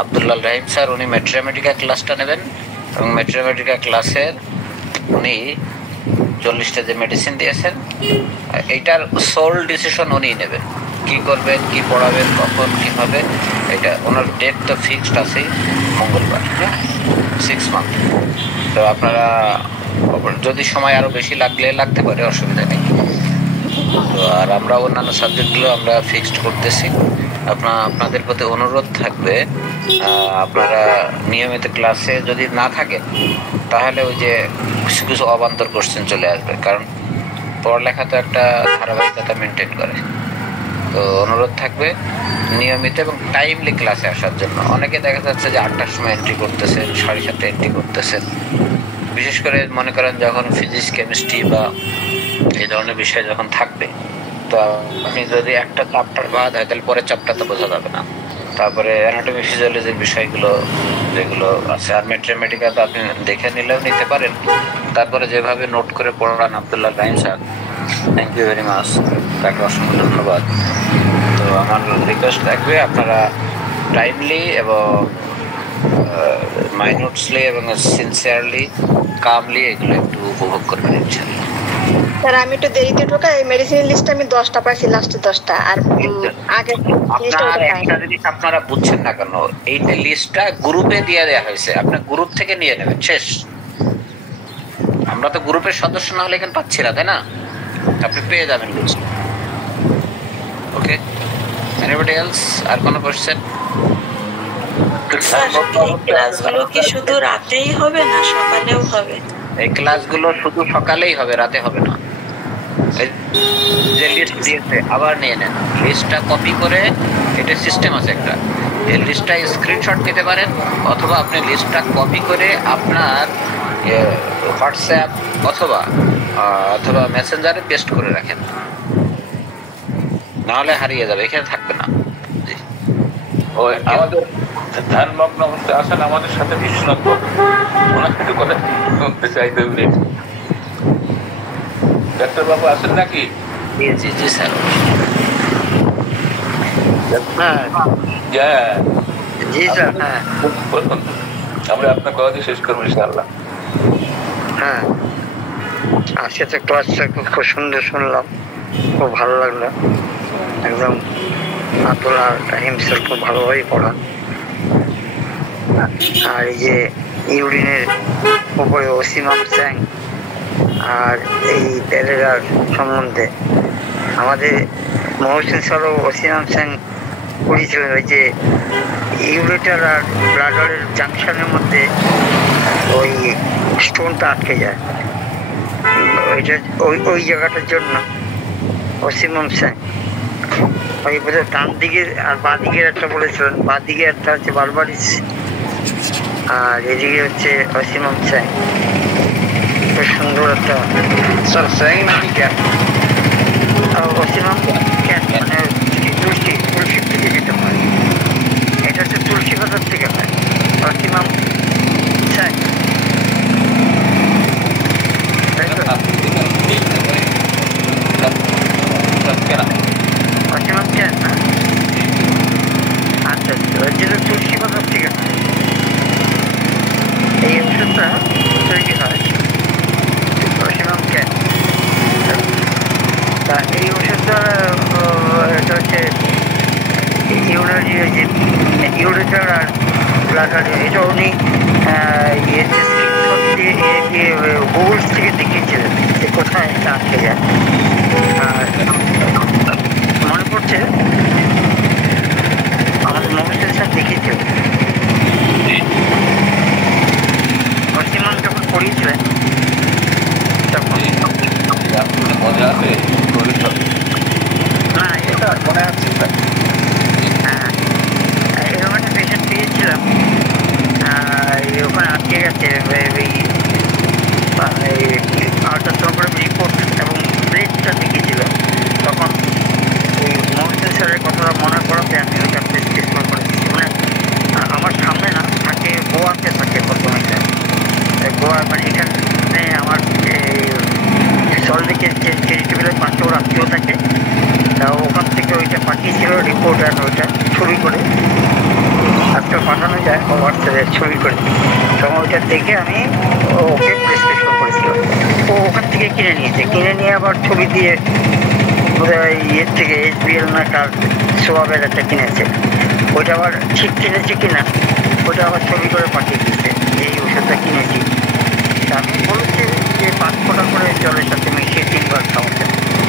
আব্দুল্লাহ রহিম স্যার উনি ম্যাথমেটিকা ক্লাসটা নেবেন এবং ম্যাথমেটিকা ক্লাসের উনি 40টা যে মেডিসিন দিয়েছেন এইটার সোল ডিসিশন উনিই নেবেন, কি করবেন, কি পড়াবেন, কখন, কীভাবে। এটা ওনার ডেট তো ফিক্সড আছেই, মঙ্গলবার, 6 মান্থ। তো আপনারা যদি সময় আরও বেশি লাগতে পারে, অসুবিধা নেই। তো আর আমরা অন্যান্য সাবজেক্টগুলো আমরা ফিক্সড করতেছি। আপনাদের প্রতি অনুরোধ থাকবে, আপনারা নিয়মিত ক্লাসে যদি না থাকেন তাহলে ওই যে কিছু কিছু অবান্তর কোশ্চেন চলে আসবে, কারণ পড়ালেখা তো একটা ধারাবাহিকতা মেনটেন করে। তো অনুরোধ থাকবে নিয়মিত এবং টাইমলি ক্লাসে আসার জন্য। অনেকে দেখা যাচ্ছে যে 8টার সময় এন্ট্রি করতেছেন, 7:30 এন্ট্রি করতেছেন। বিশেষ করে মনে করেন যখন ফিজিক্স, কেমিস্ট্রি বা এই ধরনের বিষয় যখন থাকবে, তো আপনি যদি একটা চ্যাপ্টার বাদ হয় তাহলে পরের চ্যাপ্টারটা বোঝা যাবে না। তারপরে অ্যানাটমি, ফিজিওলজির বিষয়গুলো যেগুলো আছে, আর ম্যাথমেটিকা তো আপনি দেখে নিলেও নিতে পারেন। তারপরে যেভাবে নোট করে পড়ান Abdullah Rahim sir, thank you very much, তাকে অসংখ্য ধন্যবাদ। তো আমার রিকোয়েস্ট থাকবে আপনারা টাইমলি এবং মাইনুটসলি এবং সিনসিয়ারলি, কামলি এগুলো একটু উপভোগ করবেন ইনশাআল্লাহ। স্যার আমি একটু দেরিতে ঢোকা, এই মেডিসিনের লিস্টটা আমি 10টা পাইছি, লাস্টে 10টা, আর আগে একটা জিনিস আপনারা বুঝছেন না কেন, এই লিস্টটা গ্রুপে দিয়ে দেওয়া হয়েছে, আপনার গ্রুপ থেকে নিয়ে নেবেন, শেষ। আমরা তো গ্রুপের সদস্য না হলে এখানে পাচ্ছি না, তাই না? আপনি পেয়ে যাবেন লিস্ট। ওকে, এনিবডি এলস? আর কোনো কোশ্চেন? ক্লাসগুলো কি শুধু রাতেই হবে না সকালেও হবে? এই ক্লাসগুলো শুধু সকালেই হবে, রাতে হবে না। যে লিস্ট দিয়েছে আবার নিয়ে নেন, লিস্টটা কপি করে, এটা সিস্টেম আছে একটা, এই লিস্টটা স্ক্রিনশট নিতে পারেন, অথবা আপনি লিস্টটা কপি করে আপনার হোয়াটসঅ্যাপ অথবা মেসেঞ্জারে পেস্ট করে রাখেন, নাহলে হারিয়ে যাবে, এখানে থাকবে না। ওই আমাদের ধ্যানমগ্ন অবস্থায় আসেন আমাদের সাথে বিশ্বনাথ বাবু, ওনার সাথে কথা বলতে চাইতে হবে। ডাক্তার বাবু আছেন নাকি? জি জি স্যার। জি স্যার। হ্যাঁ, আমরা আপনার কথা শেষ করবো ইনশাআল্লাহ। হ্যাঁ, আজকে তো ক্লাসটা খুব সুন্দর শুনলাম, খুব ভালো লাগলো। একদম আব্দুল্লাহ রহিম স্যার খুব ভালোভাবেই পড়া। আর এই যে ইউরিনের উপরে ওসিমাম স্যাং আর এই প্যারেরার সম্বন্ধে আমাদের মহসিন স্যারও ওসিমাম স্যাং পড়িয়েছিলেন, ওই যে ইউরেটার আর ব্লাডারের জাংশনের মধ্যে ওই স্টোনটা আটকে যায়, ওইটা ওই জায়গাটার জন্য ওসিমাম স্যাং ওই বোধহয় ডান দিকের আর বাঁ দিকের একটা বলেছিলেন, বাঁ দিকে একটা হচ্ছে বারবারিস আর এদিকে হচ্ছে ওসিমাম স্যাং। খুব সুন্দর একটা স্যার স্যাং নাকি ক্যাট? ওসিমাম ক্যাট, মানে তুলসী থেকে যেতে পারে। অসীমাম স্যাং, অসীমাম স্যাং না? আচ্ছা যেটা তুলসী পাতার ঠিকানা, এই ওষুধটা তৈরি হয় অসীমাম ক্যান। তা এই ওষুধটা এটা হচ্ছে ইউরেটার আর ব্লাডার, এটা উনি গুগলস থেকে দেখিয়েছিলেন যে কোথায় এটা আটকে যায়। আর মনে পড়ছে আমাদের মহাশয় স্যার দেখিয়েছিল পশ্চিমবঙ্গ যখন পড়িয়েছিলেন তখন। না এটা মনে আছে স্যার। হ্যাঁ এরকম একটা পেশেন্ট পেয়েছিলাম, ওখানে আটকে গেছে আল্ট্রাসাউন্ড রিপোর্ট এবং ব্লেডটা দেখিয়েছিল। তখন ওই মহাশয় স্যারের কথাটা মনে করাতে আমি ওইটা প্রেসক্রিপশন করেছি। মানে আমার সামনে না থাকে, গোয়াতে থাকে প্রথমে স্যার। গোয়া মানে এখানে আমার সল্টলেকের চ্যারিটেবলের পাশে ওর আত্মীয় থাকে, তা ওখান থেকে ওইটা পাঠিয়েছিল রিপোর্ট, আর ওইটা ছবি করে আজকে পাঠানো যায় হোয়াটসঅ্যাপে ছবি করে। তখন ওইটা দেখে আমি ওকে প্রেসক্রিপশন করেছিলাম। ও ওখান থেকে কিনে নিয়েছে, কিনে নিয়ে আবার ছবি দিয়ে বোধহয় ইয়ের থেকে SBL না কার সোয়াবের একটা কিনেছে। ওইটা আবার ঠিক কিনেছে কিনা ওইটা আবার ছবি করে পাঠিয়ে দিয়েছে যে এই ওষুধটা কিনেছি। আমি বলেছি যে 5 ফোঁটা করে জলের সাথে মিশিয়ে 3 বার খাওয়াতে,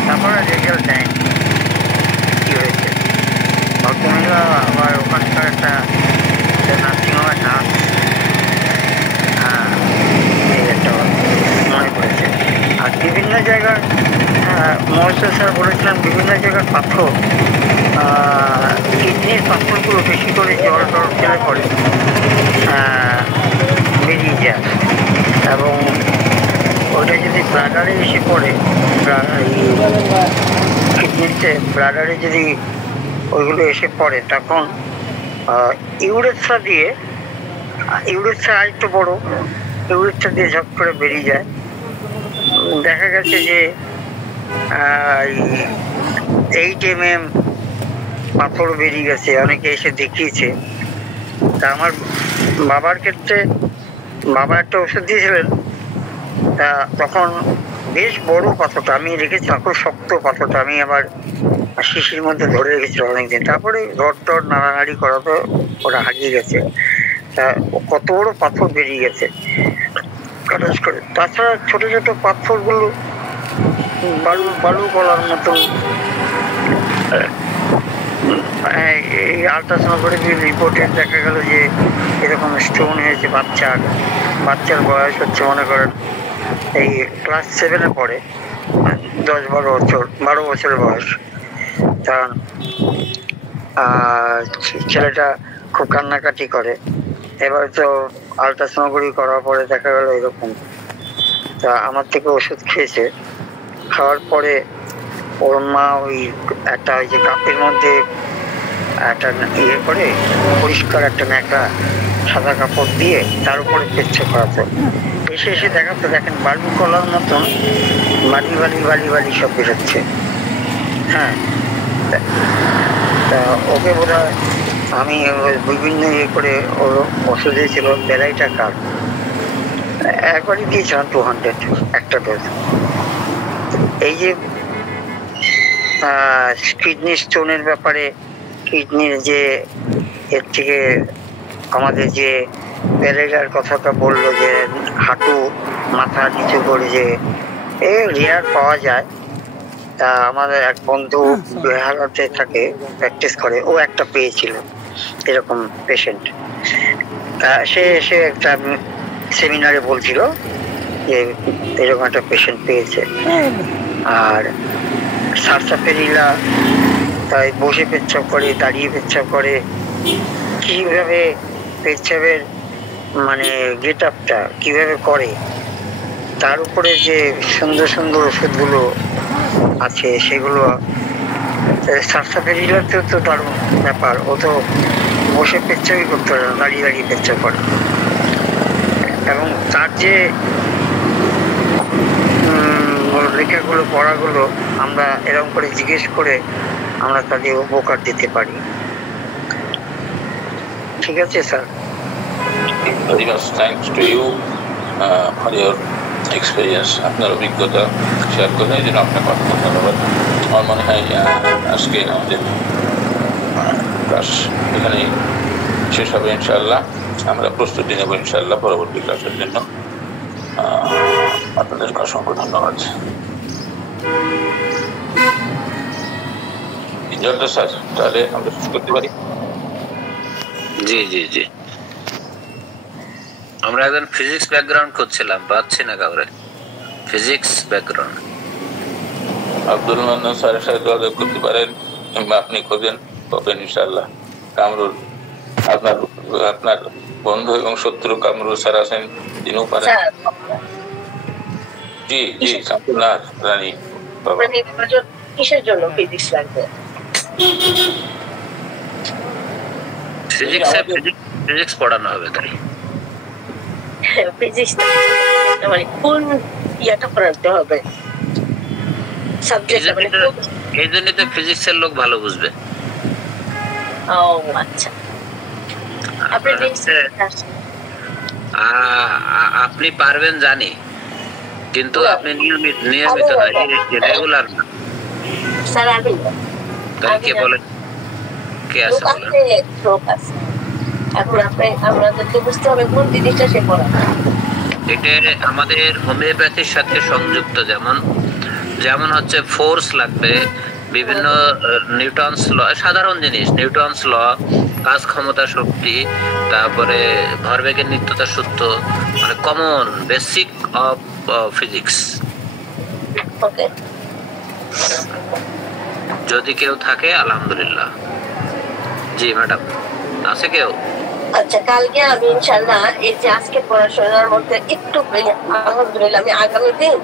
তারপরে রেজাল্ট দেয়নি কী হয়েছে। ভদ্রমহিলা আবার ওখানকার একটা নার্সিংহোমের নার্স, এই একটা মনে পড়েছে। আর বিভিন্ন জায়গার মহাশয় স্যার বলেছিলেন বিভিন্ন জায়গার পাথর, কিডনির পাথরগুলো বেশি করে জল টল খেলে পরে বেরিয়ে যায়, এবং ওটা যদি ব্লাডারে এসে পড়ে, কিডনিতে ব্লাডারে যদি ওইগুলো এসে পড়ে তখন ইউরেথ্রা দিয়ে, ইউরেথ্রা আরেকটু বড়, ইউরেথ্রা দিয়ে ঝপ করে বেরিয়ে যায়। দেখা গেছে যে 8 mm পাথর বেরিয়ে গেছে, অনেকে এসে দেখিয়েছে। তা আমার বাবার ক্ষেত্রে বাবা একটা ওষুধ দিয়েছিলেন, তা তখন বেশ বড় পাথরটা আমি রেখেছিলাম, খুব শক্ত পাথরটা আমি আবার শিশির মধ্যে ধরে রেখেছিলাম অনেকদিন। তারপরে রড টড নাড়ানাড়ি করাতে ওরা হারিয়ে গেছে। তা কত বড় পাথর বেরিয়ে গেছে কাটাস করে। তাছাড়া ছোট ছোট পাথরগুলো বালু গলার মতো, এই আল্ট্রাসোনোগ্রাফি রিপোর্টে দেখা গেল যে এরকম স্টোন হয়েছে বাচ্চার বয়স হচ্ছে মনে করেন এই ক্লাস 7-এ পড়ে, 12 বছরের বয়স। তা ছেলেটা খুব কান্নাকাটি করে। এবার তো আল্ট্রাসোনোগ্রাফি করার পরে দেখা গেল এরকম। তা আমার থেকে ওষুধ খেয়েছে, খাওয়ার পরে ওর মা ওই একটা ওই যে কাপের মধ্যে একটা ইয়ে করে পরিষ্কার একটা ন্যাকড়া সাদা কাপড় দিয়ে তার উপরে পেচ্ছা করাতো। এসে দেখাতো, দেখেন বালু কলার মতন বালি সব বেরোচ্ছে। হ্যাঁ, তা ওকে বোধ হয় আমি বিভিন্ন ইয়ে করে ওর ওষুধ দিয়েছিল, বেলাইটা কার একবারই দিয়েছিলাম 200 একটা ডোজ। এই যে কিডনি স্টোনের ব্যাপারে, কিডনির যে এর থেকে আমাদের যে প্যারেলার কথাটা বললো যে হাঁটু মাথা নিচু করে যে রেয়ার পাওয়া যায়, তা আমাদের এক বন্ধু বেহালাতে থাকে, প্র্যাকটিস করে, ও একটা পেয়েছিল এরকম পেশেন্ট। সে এসে একটা সেমিনারে বলছিল যে এরকম একটা পেশেন্ট পেয়েছে। আর সারসাফেরিলা তাই বসে পেচ্ছাপ করে, দাঁড়িয়ে পেচ্ছাপ করে, কিভাবে পেচ্ছাপের মানে গেট আপটা কিভাবে করে, তার উপরে যে সুন্দর সুন্দর ওষুধগুলো আছে সেগুলো। সারসাফেরিলাতেও তো দারুণ ব্যাপার, ও তো বসে পেচ্ছাপই করতে পারে না, দাঁড়িয়ে দাঁড়িয়ে পেচ্ছাপ করে। এবং তার যে লেখাগুলো পড়াগুলো আমরা এরকম করে জিজ্ঞেস করে আমরা তাদের উপকার দিতে পারি। ঠিক আছে sir? Very much thanks to you for your experience, আপনার অভিজ্ঞতা শেয়ার করলেন, এই জন্য আপনাকে অনেক ধন্যবাদ। আমার মনে হয় আজকে আমাদের ক্লাস এখানেই শেষ হবে ইনশাআল্লাহ। আমরা প্রস্তুতি নেব ইনশাআল্লাহ পরবর্তী ক্লাসের জন্য। আপনাদেরকে অসংখ্য ধন্যবাদ। স্যার, তাহলে আমরা শুরু করতে পারি? জি জি জি, আমরা একজন ফিজিক্স ব্যাকগ্রাউন্ড করছিলাম, পাচ্ছি না কাউরে ফিজিক্স ব্যাকগ্রাউন্ড। আব্দুল মান্নান স্যারের সাথে যোগাযোগ করতে পারেন, কিংবা আপনি খোঁজেন, পাবেন ইনশাআল্লাহ। কামরুল, আপনার বন্ধু এবং শত্রু কামরুল স্যার আছেন, তিনিও পারেন। জি জি, শামসুল্লাহ রানী বাবা। কিসের জন্য ফিজিক্স লাগবে? ফিজিক্স পড়ানো হবে তাই। ফিজিক্স মানে কোন ইয়াটা পড়াতে হবে? সাবজেক্ট মানে এই জন্যই তো ফিজিক্সের লোক ভালো বুঝবে। ও আচ্ছা, আপনি পারবেন জানি, কিন্তু আপনি নিয়মিত না, রেগুলার না। স্যার আমি কে বলেন? কে আছে বলেন? এখন আমাদেরকে বুঝতে হবে কোন জিনিসটা সে পড়াবে। এটা আমাদের হোমিওপ্যাথির সাথে সংযুক্ত। যেমন হচ্ছে ফোর্স লাগবে, বিভিন্ন নিউটনস ল, সাধারণ জিনিস, নিউটনস ল, কাজ ক্ষমতা শক্তি, তারপরে ভরবেগের নিত্যতা সূত্র, মানে কমন বেসিক অফ ফিজিক্স। যদি কেউ থাকে আলহামদুলিল্লাহ। জি ম্যাডাম, আছে কেউ? আচ্ছা, কালকে আমি ইনশাআল্লাহ এই যে আজকে পড়াশোনার মধ্যে একটু আলহামদুলিল্লাহ আমি আগামী দিন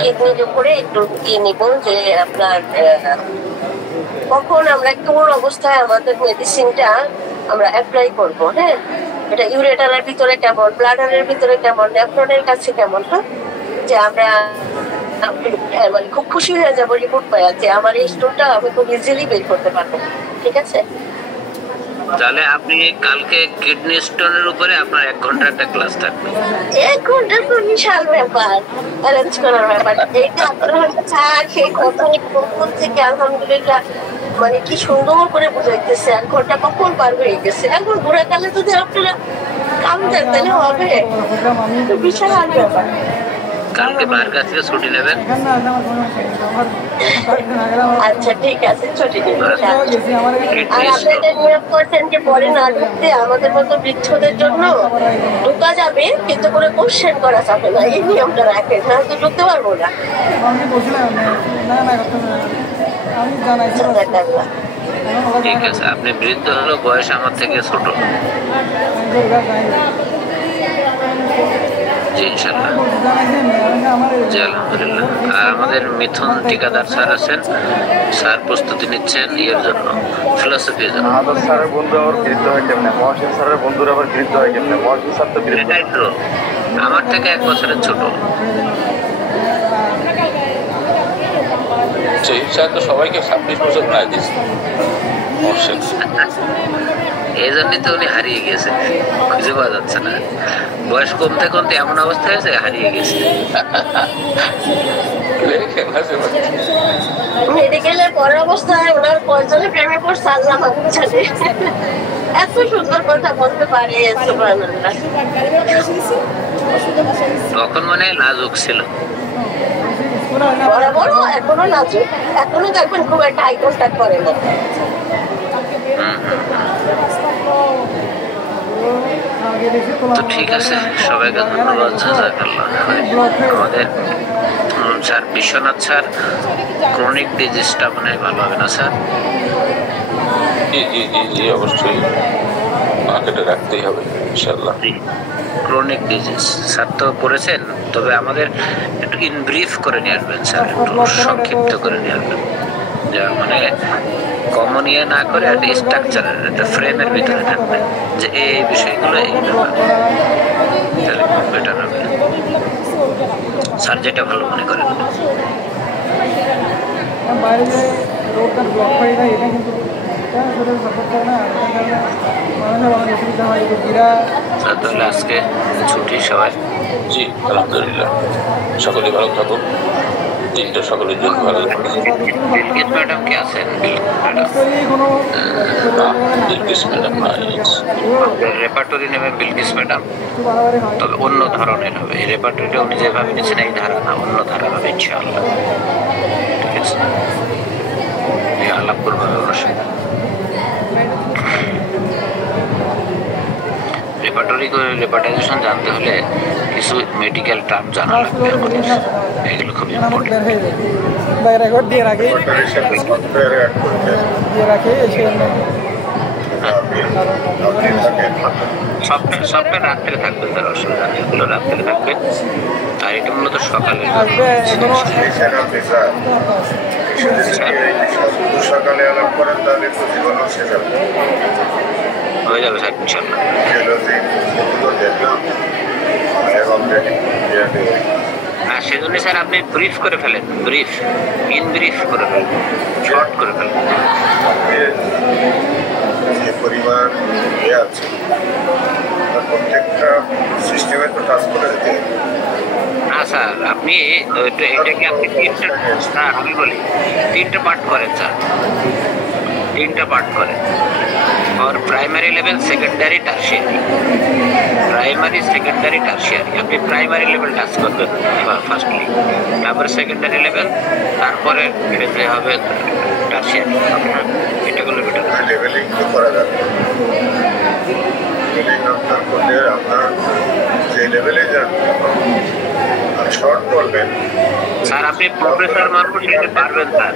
কিডনির উপরে একটু নিব, যে আপনার কখন আমরা কোন অবস্থায় আমাদের মেডিসিনটা আমরা অ্যাপ্লাই করব। হ্যাঁ, এটা ইউরেটারের ভিতরে কেমন, ব্লাডারের ভিতরে কেমন, নেফ্রনের কাছে কেমন, যে আমরা মানে খুব খুশি হয়ে যাবো রিপোর্ট পাওয়া যে আমার এই স্টোনটা আমি খুব ইজিলি বের করতে পারবো। ঠিক আছে? তাহলে আপনি কালকে কিডনি স্টোনের উপরে আপনার 1 ঘন্টা একটা ক্লাস থাকবে। 1 ঘন্টা তো বিশাল ব্যাপার, অ্যারেঞ্জ করার ব্যাপার। এইটা আপনার সেই কথা থেকে আলহামদুলিল্লাহ মানে কি সুন্দর করে বুঝাইতেছে। 1 ঘন্টা কখন পার হয়ে গেছে। এখন ঘোরাকালে যদি আপনারা কাম দেন তাহলে হবে, বিশাল ব্যাপার। কালকে বাড়ির কাছ থেকে ছুটি নেবেন? আচ্ছা ঠিক আছে, ছুটি নেবেন। আর আপনাদের নিয়োগ করছেন যে পরে না ঢুকতে আমাদের মতো বৃদ্ধদের জন্য ঢোকা যাবে, কিন্তু কোনো কোশ্চেন করা যাবে না, এই নিয়মটা রাখেন, না তো ঢুকতে পারবো না। ঠিক আছে, আপনি বৃদ্ধ হলো, বয়স আমার থেকে ছোট। জি ইনশাল্লাহ, জি আলহামদুলিল্লাহ। আর আমাদের মিথুন ঠিকাদার স্যার আছেন, স্যার প্রস্তুতি নিচ্ছেন ইয়ের জন্য, ফিলোসফির জন্য। আদর স্যারের বন্ধু আবার বৃদ্ধ হয় কেমনে? মহসিন স্যারের বন্ধুরা আবার বৃদ্ধ হয় কেমনে? মহসিন স্যার তো বৃদ্ধ। এটাই তো, আমার থেকে 1 বছরের ছোট। সেই স্যার তো সবাইকে 26 বছর প্রায় দিচ্ছে। এই জন্যই তো উনি হারিয়ে গেছে, খুঁজে পাওয়া যাচ্ছে না। বয়স কমতে কমতে এমন অবস্থা হয়েছে, হারিয়ে গেছে। মেডিকেলের পরের অবস্থায় ওনার কয়জনে প্রেমে পড়ছে আল্লাহ জানে। এত সুন্দর কথা বলতে পারে, তখন মানে লাজুক ছিল, বরাবর এখনো লাজুক, এখনো দেখবেন খুব একটা আই কন্ট্যাক্ট করে না। তো ঠিক আছে, সবাইকে ধন্যবাদ, জাযাকাল্লাহ। আমাদের স্যার বিশ্বনাথ স্যার, ক্রনিক ডিজিজটা মনে হয় ভালো হবে না স্যার? জি জি জি জি, অবশ্যই মার্কেটে রাখতেই হবে ইনশাআল্লাহ। ক্রনিক ডিজিজ স্যার তো পড়েছেন, তবে আমাদের একটু ইন ব্রিফ করে নিয়ে আসবেন স্যার, একটু সংক্ষিপ্ত করে নিয়ে আসবেন, যা মানে কমন ইয়ে না করে একটা স্ট্রাকচারের একটা ফ্রেমের ভিতরে থাকবে যে এই বিষয়গুলো এই ব্যাপার, তাহলে খুব বেটার হবে। স্যার যেটা ভালো মনে করেন। তাহলে আজকে ছুটি সবাই? জি আলহামদুলিল্লাহ, সকলে ভালো থাকুন, দিনটা সকলের জন্য ভালো থাকুন। বিলকিস ম্যাডাম কে আছেন? বিলকিস ম্যাডাম রেপার্টরি নেবে বিলকিস ম্যাডাম, তবে অন্য ধরনের হবে। এই রেপার্টরিটা উনি যেভাবে নিচ্ছেন এই ধারা না, অন্য ধারা হবে ইনশাআল্লাহ। ঠিক আছে, আলাপ করবো ওনার সাথে। রেপার্টরি করে রেপার্টাইজেশন জানতে হলে কিছু মেডিকেল টার্ম জানা লাগবে, এগুলো খুব ইম্পর্টেন্ট। সবটা রাত্রে থাকবে, তার অসুবিধা নেই, এগুলো রাত্রে থাকবে। আর এটা মূলত সকালে সকালে আলাপ করেন তাহলে জীবন শেষ হবে, হয়ে যাবে স্যার ইনশাল্লাহ। হ্যাঁ, সেজন্য স্যার আপনি ব্রিফ করে ফেলেন, ইন ব্রিফ করে ফেলেন, শর্ট করে ফেলেন। যে পরিবার আছে প্রত্যেকটা সিস্টেমে তো কাজ করে দিতে। না স্যার, আপনি এটাকে আপনি স্যার আমি বলি 3টে পার্ট করেন স্যার, 3টা পার্ট করেন। और primary level, secondary, tertiary. Primary, secondary, tertiary. আপনি প্রাইমারি লেভেল টাচ করবেন ফার্স্টলি, তারপরে সেকেন্ডারি লেভেল, তারপরে ক্ষেত্রে হবে টার্शिয়ারি। এটা করলে বেটার। লেভেলিং তো করা যাবে, লেভেলিং আপনার করলে আপনার যে লেভেলে যান আর শর্ট করবেন। স্যার আপনি প্রফেসর মানুষ, এটা পারবেন স্যার,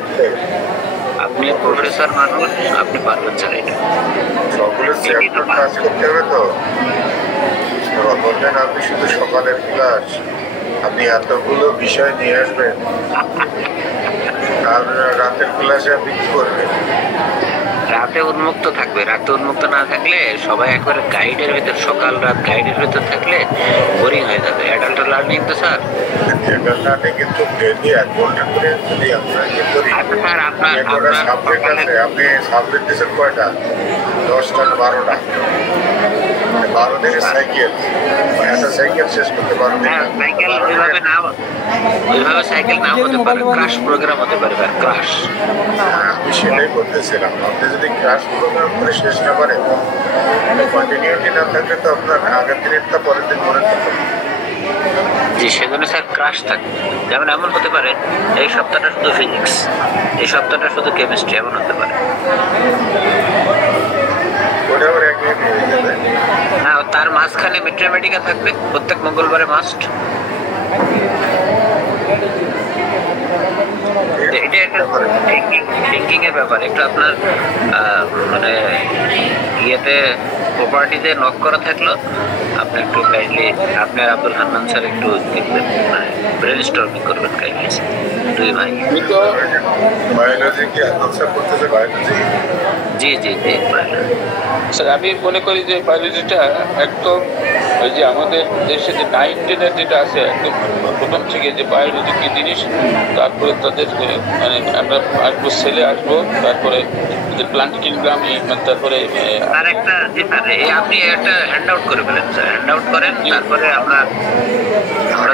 আপনি প্রফেসর মানুষ, আপনি পারবেন স্যার। এটা সকলের চ্যাপ্টার কাজ করতে হবে তো। বললেন আপনি শুধু সকালের ক্লাস, আপনি এতগুলো বিষয় নিয়ে আসবেন আর রাতের ক্লাসে আপনি কি করবেন? রাতে উন্মুক্ত থাকবে, রাতে উন্মুক্ত না থাকলে সবাই একবারে গাইডের ভিতর, সকাল রাত গাইডের ভিতর থাকলে বোরিং হয়ে যাবে। অ্যাডাল্ট লার্নিং তো স্যার, অ্যাডাল্ট লার্নিং কিন্তু ডেইলি 1 ঘন্টা করে যদি আমরা ইয়ে করি। স্যার আপনার সাবজেক্ট আছে, আপনি সাবজেক্ট দিচ্ছেন কয়টা? 10টা 12টা, 12 দিনের সাইকেল, একটা সাইকেল শেষ করতে পারবেন না। সাইকেল ওইভাবে সাইকেল না হতে পারে, ক্রাশ প্রোগ্রাম হতে পারে, ক্রাশ। আমি সেটাই বলতেছিলাম, আপনি যদি ক্রাশ প্রোগ্রাম করে শেষ না পারেন, কন্টিনিউটি না থাকলে তো আপনার আগের দিনেরটা পরের দিন মনে থাকবে। জি, সেজন্য স্যার ক্রাশ থাকবে। যেমন এমন হতে পারে এই সপ্তাহটা শুধু ফিজিক্স, এই সপ্তাহটা শুধু কেমিস্ট্রি, এমন হতে পারে। হ্যাঁ, তার মাঝখানে ম্যাথমেটিক্যাল থাকবে প্রত্যেক মঙ্গলবারে মাস্ট। এটা একটা থিঙ্কিং এর ব্যাপার, একটু আপনার মানে ইয়েতে প্রপার্টিতে নক করা থাকলো, আপনি একটু কাইন্ডলি আপনি আর আব্দুল হান্নান স্যার একটু দেখবেন, মানে ব্রেন স্টর্মিং করবেন কাইন্ডলি দুই ভাই। বায়োলজি কি আনসার করতেছে? বায়োলজি, জি জি জি স্যার আমি মনে করি যে বায়োলজিটা একদম ওই যে আমাদের দেশে যে 9-10 যেটা আছে একদম প্রথম থেকে যে বায়োলজি কি জিনিস, তারপরে তাদের মানে আমরা আসবো সেলে আসবো, তারপরে প্লান্টিং গ্রামে, তারপরে আর একটা আপনি একটা হ্যান্ড আউট করে ফেলেন স্যার, হ্যান্ড আউট করেন, তারপরে আমরা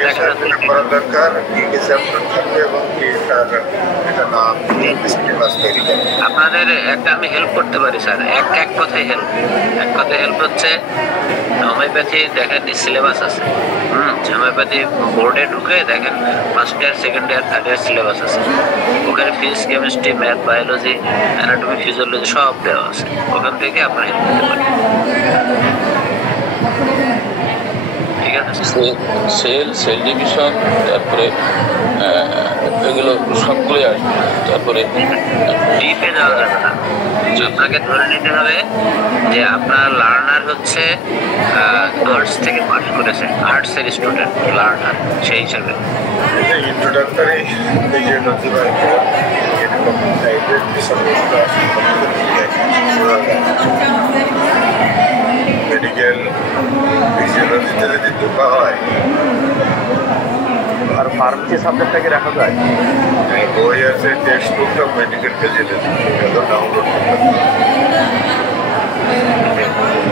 দেখা করা দরকার কি কি চ্যাপ্টার থাকবে এবং কি এটা নাম সিলেবাস তৈরি করা। আপনাদের একটা আমি হেল্প করতে পারি স্যার, এক কথায় হেল্প হচ্ছে হোমিওপ্যাথি দেখেন সিলেবাস আছে, হোমিওপ্যাথি বোর্ডে ঢুকে দেখেন first year, second year, third year syllabus আছে, ওখানে physics, chemistry, math, biology, anatomy, physiology সব দেওয়া আছে, ওখান থেকে আপনারা হেল্প করতে পারেন। ঠিক আছে, সেল ডিভিশন, তারপরে এগুলো সবগুলোই আসবে। তারপরে ডিপে যাওয়া যাবে না, আপনাকে ধরে নিতে হবে যে আপনার লার্নার হচ্ছে আর্টস থেকে পাস করেছে, আর্টসের স্টুডেন্ট লার্নার, সেই হিসাবে ইন্ট্রোডাক্টরি টাইপের যে সমস্যা মেডিকেল ফিজিওলজিতে যদি ঢোকা হয় আর ফার্মেসি সাবজেক্টটাকে রাখা যায় বই আছে টেক্সট বুকটা মেডিকেল ফিজিওলজি ডাউনলোড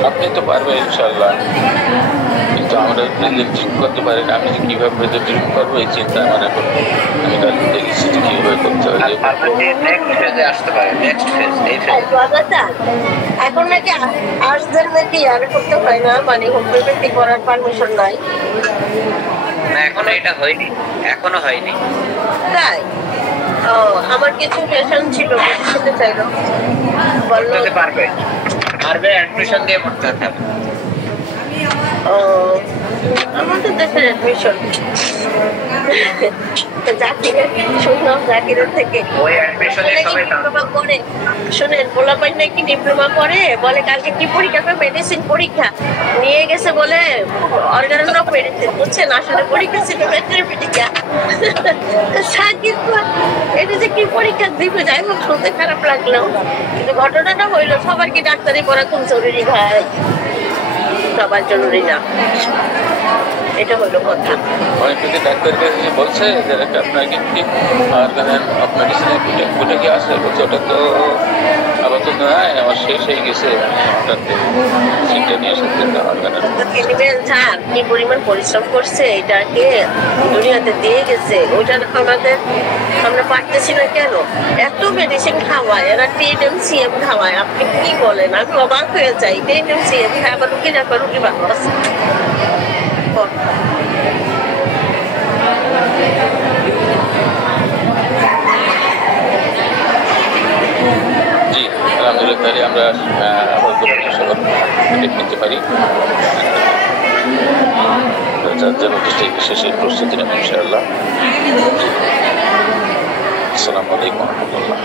আপনি তো পারবেন ইনশাল্লাহ, কিন্তু আমরা প্রেজেন্টেশন করতে পারি না। আমি কিভাবে প্রেজেন্টেশন করবো এই চিন্তা আমার এখন, আমি তাহলে দেখেছি কিভাবে করতে হবে। এখন নাকি আর্টসদের নাকি আর করতে হয় না, মানে হোমিওপ্যাথি করার পারমিশন নাই। এখনো এটা হয়নি, এখনো হয়নি। তাই আমার কিছু পেশেন্ট ছিল মেডিসিনে চাইলো, বললো পারবে অ্যাডমিশন দিয়ে পড়তে হবে। আমাদের দেশের অ্যাডমিশন শুনলাম জাকিরের থেকে শুনেন পোলাপাই নাকি ডিপ্লোমা করে, বলে কালকে কি পরীক্ষা, মেডিসিন পরীক্ষা নিয়ে গেছে, বলে অর্গান অফ মেডিসিন, বুঝছেন আসলে পরীক্ষা ছিল পরীক্ষা। জাকির এটা যে কি পরীক্ষা দিবে, যাই হোক শুনতে খারাপ লাগলো, কিন্তু ঘটনাটা হইলো সবার কি ডাক্তারি পড়া খুব জরুরি ভাই, সবার জরুরি না, এটা হলো কথা। অনেকে ডাক্তার কাছে বলছে যে আপনার কি মেডিসিনের কোটা কি আছে, বলছে ওটা তো আপাতত নাই, আমার শেষ হয়ে গেছে, সেটা নিয়ে স্যার কি পরিমাণ পরিশ্রম করছে, এটাকে দুনিয়াতে দিয়ে গেছে, ওইটা আমাদের আমরা পারতেছি না কেন? এত মেডিসিন খাওয়ায় এরা, TNMCM খাওয়ায়, আপনি কি বলেন? আমি অবাক হয়ে যাই, TNMCM খায় আবার রুগী না, রুগী ভালো আছে। জি আলহামদুলিল্লাহ, তাহলে আমরা নিতে পারি, শেষের প্রস্তুতি নেব ইনশাআল্লাহ। আসসালামু আলাইকুম ওয়া রাহমাতুল্লাহ।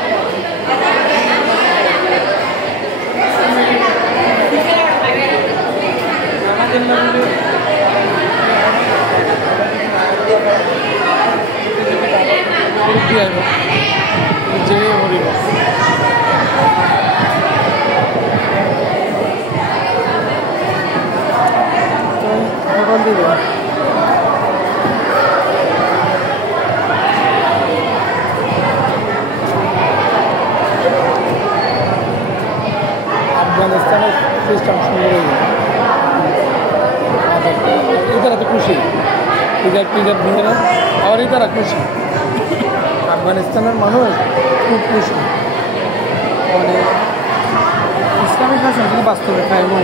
আফগানিস্তানের সিস্টেম সুন্দর ইধারা তো খুশি, ইধার ভিতরে আর ইধারা খুশি, আফগানিস্তানের মানুষ খুব খুশি, মানে ইসলামিক শাসন কিন্তু বাস্তবে কায়মন,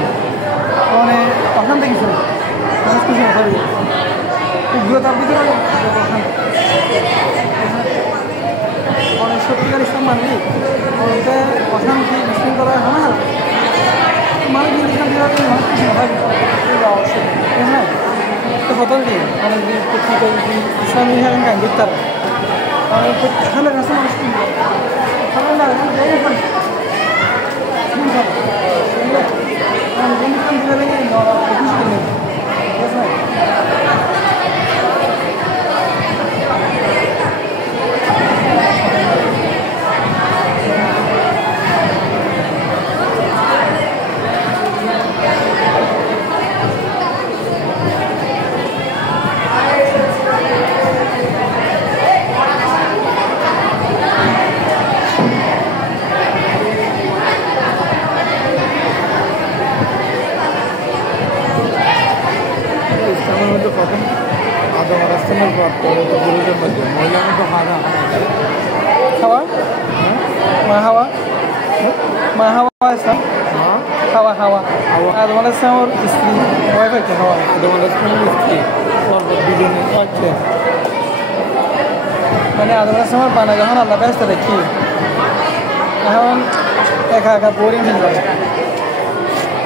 মানে ওখান থেকে শুনে মানুষ খুশি না, উগ্রতার ভিতরে অনেক সত্যিকার ইসলাম মানবি বলতে অশান্তি বিশৃঙ্খলা হয় না, মানুষ কিন্তু এখান থেকে মানুষ খুশি না থাকবে অবশ্যই, হ্যাঁ তো কথা নেই অনেক দিন ইসলামী হ্যাঁ গান দিতে পারে, এখানে কাছে মানুষ খাবার না মানে আদমের সময় পানা যখন আল্লাহ ব্যস্ত দেখি এখন একা একা বোরিং ফিল করে,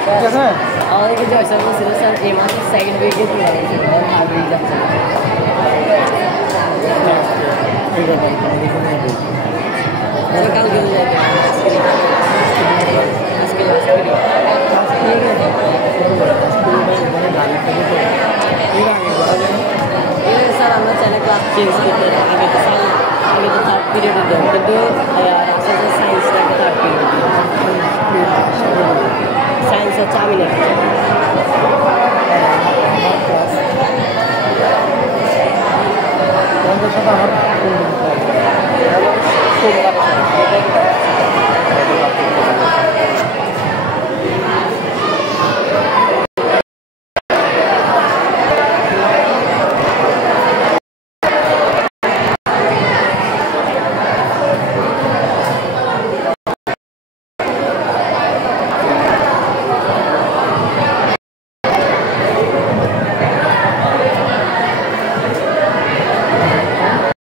ঠিক আছে? আমাদের কিছু এক্সাম ছিল স্যার, এই মাসের সেকেন্ড উইকে কালকে স্যার আমরা চাইলে ক্লাস চেঞ্জ করতে, আগে তো পিরিয়ডে দেন, কিন্তু আস্তে আস্তে সায়েন্সটাকে থার্ড পিরিয়ড, সায়েন্স হচ্ছে আমি নাকি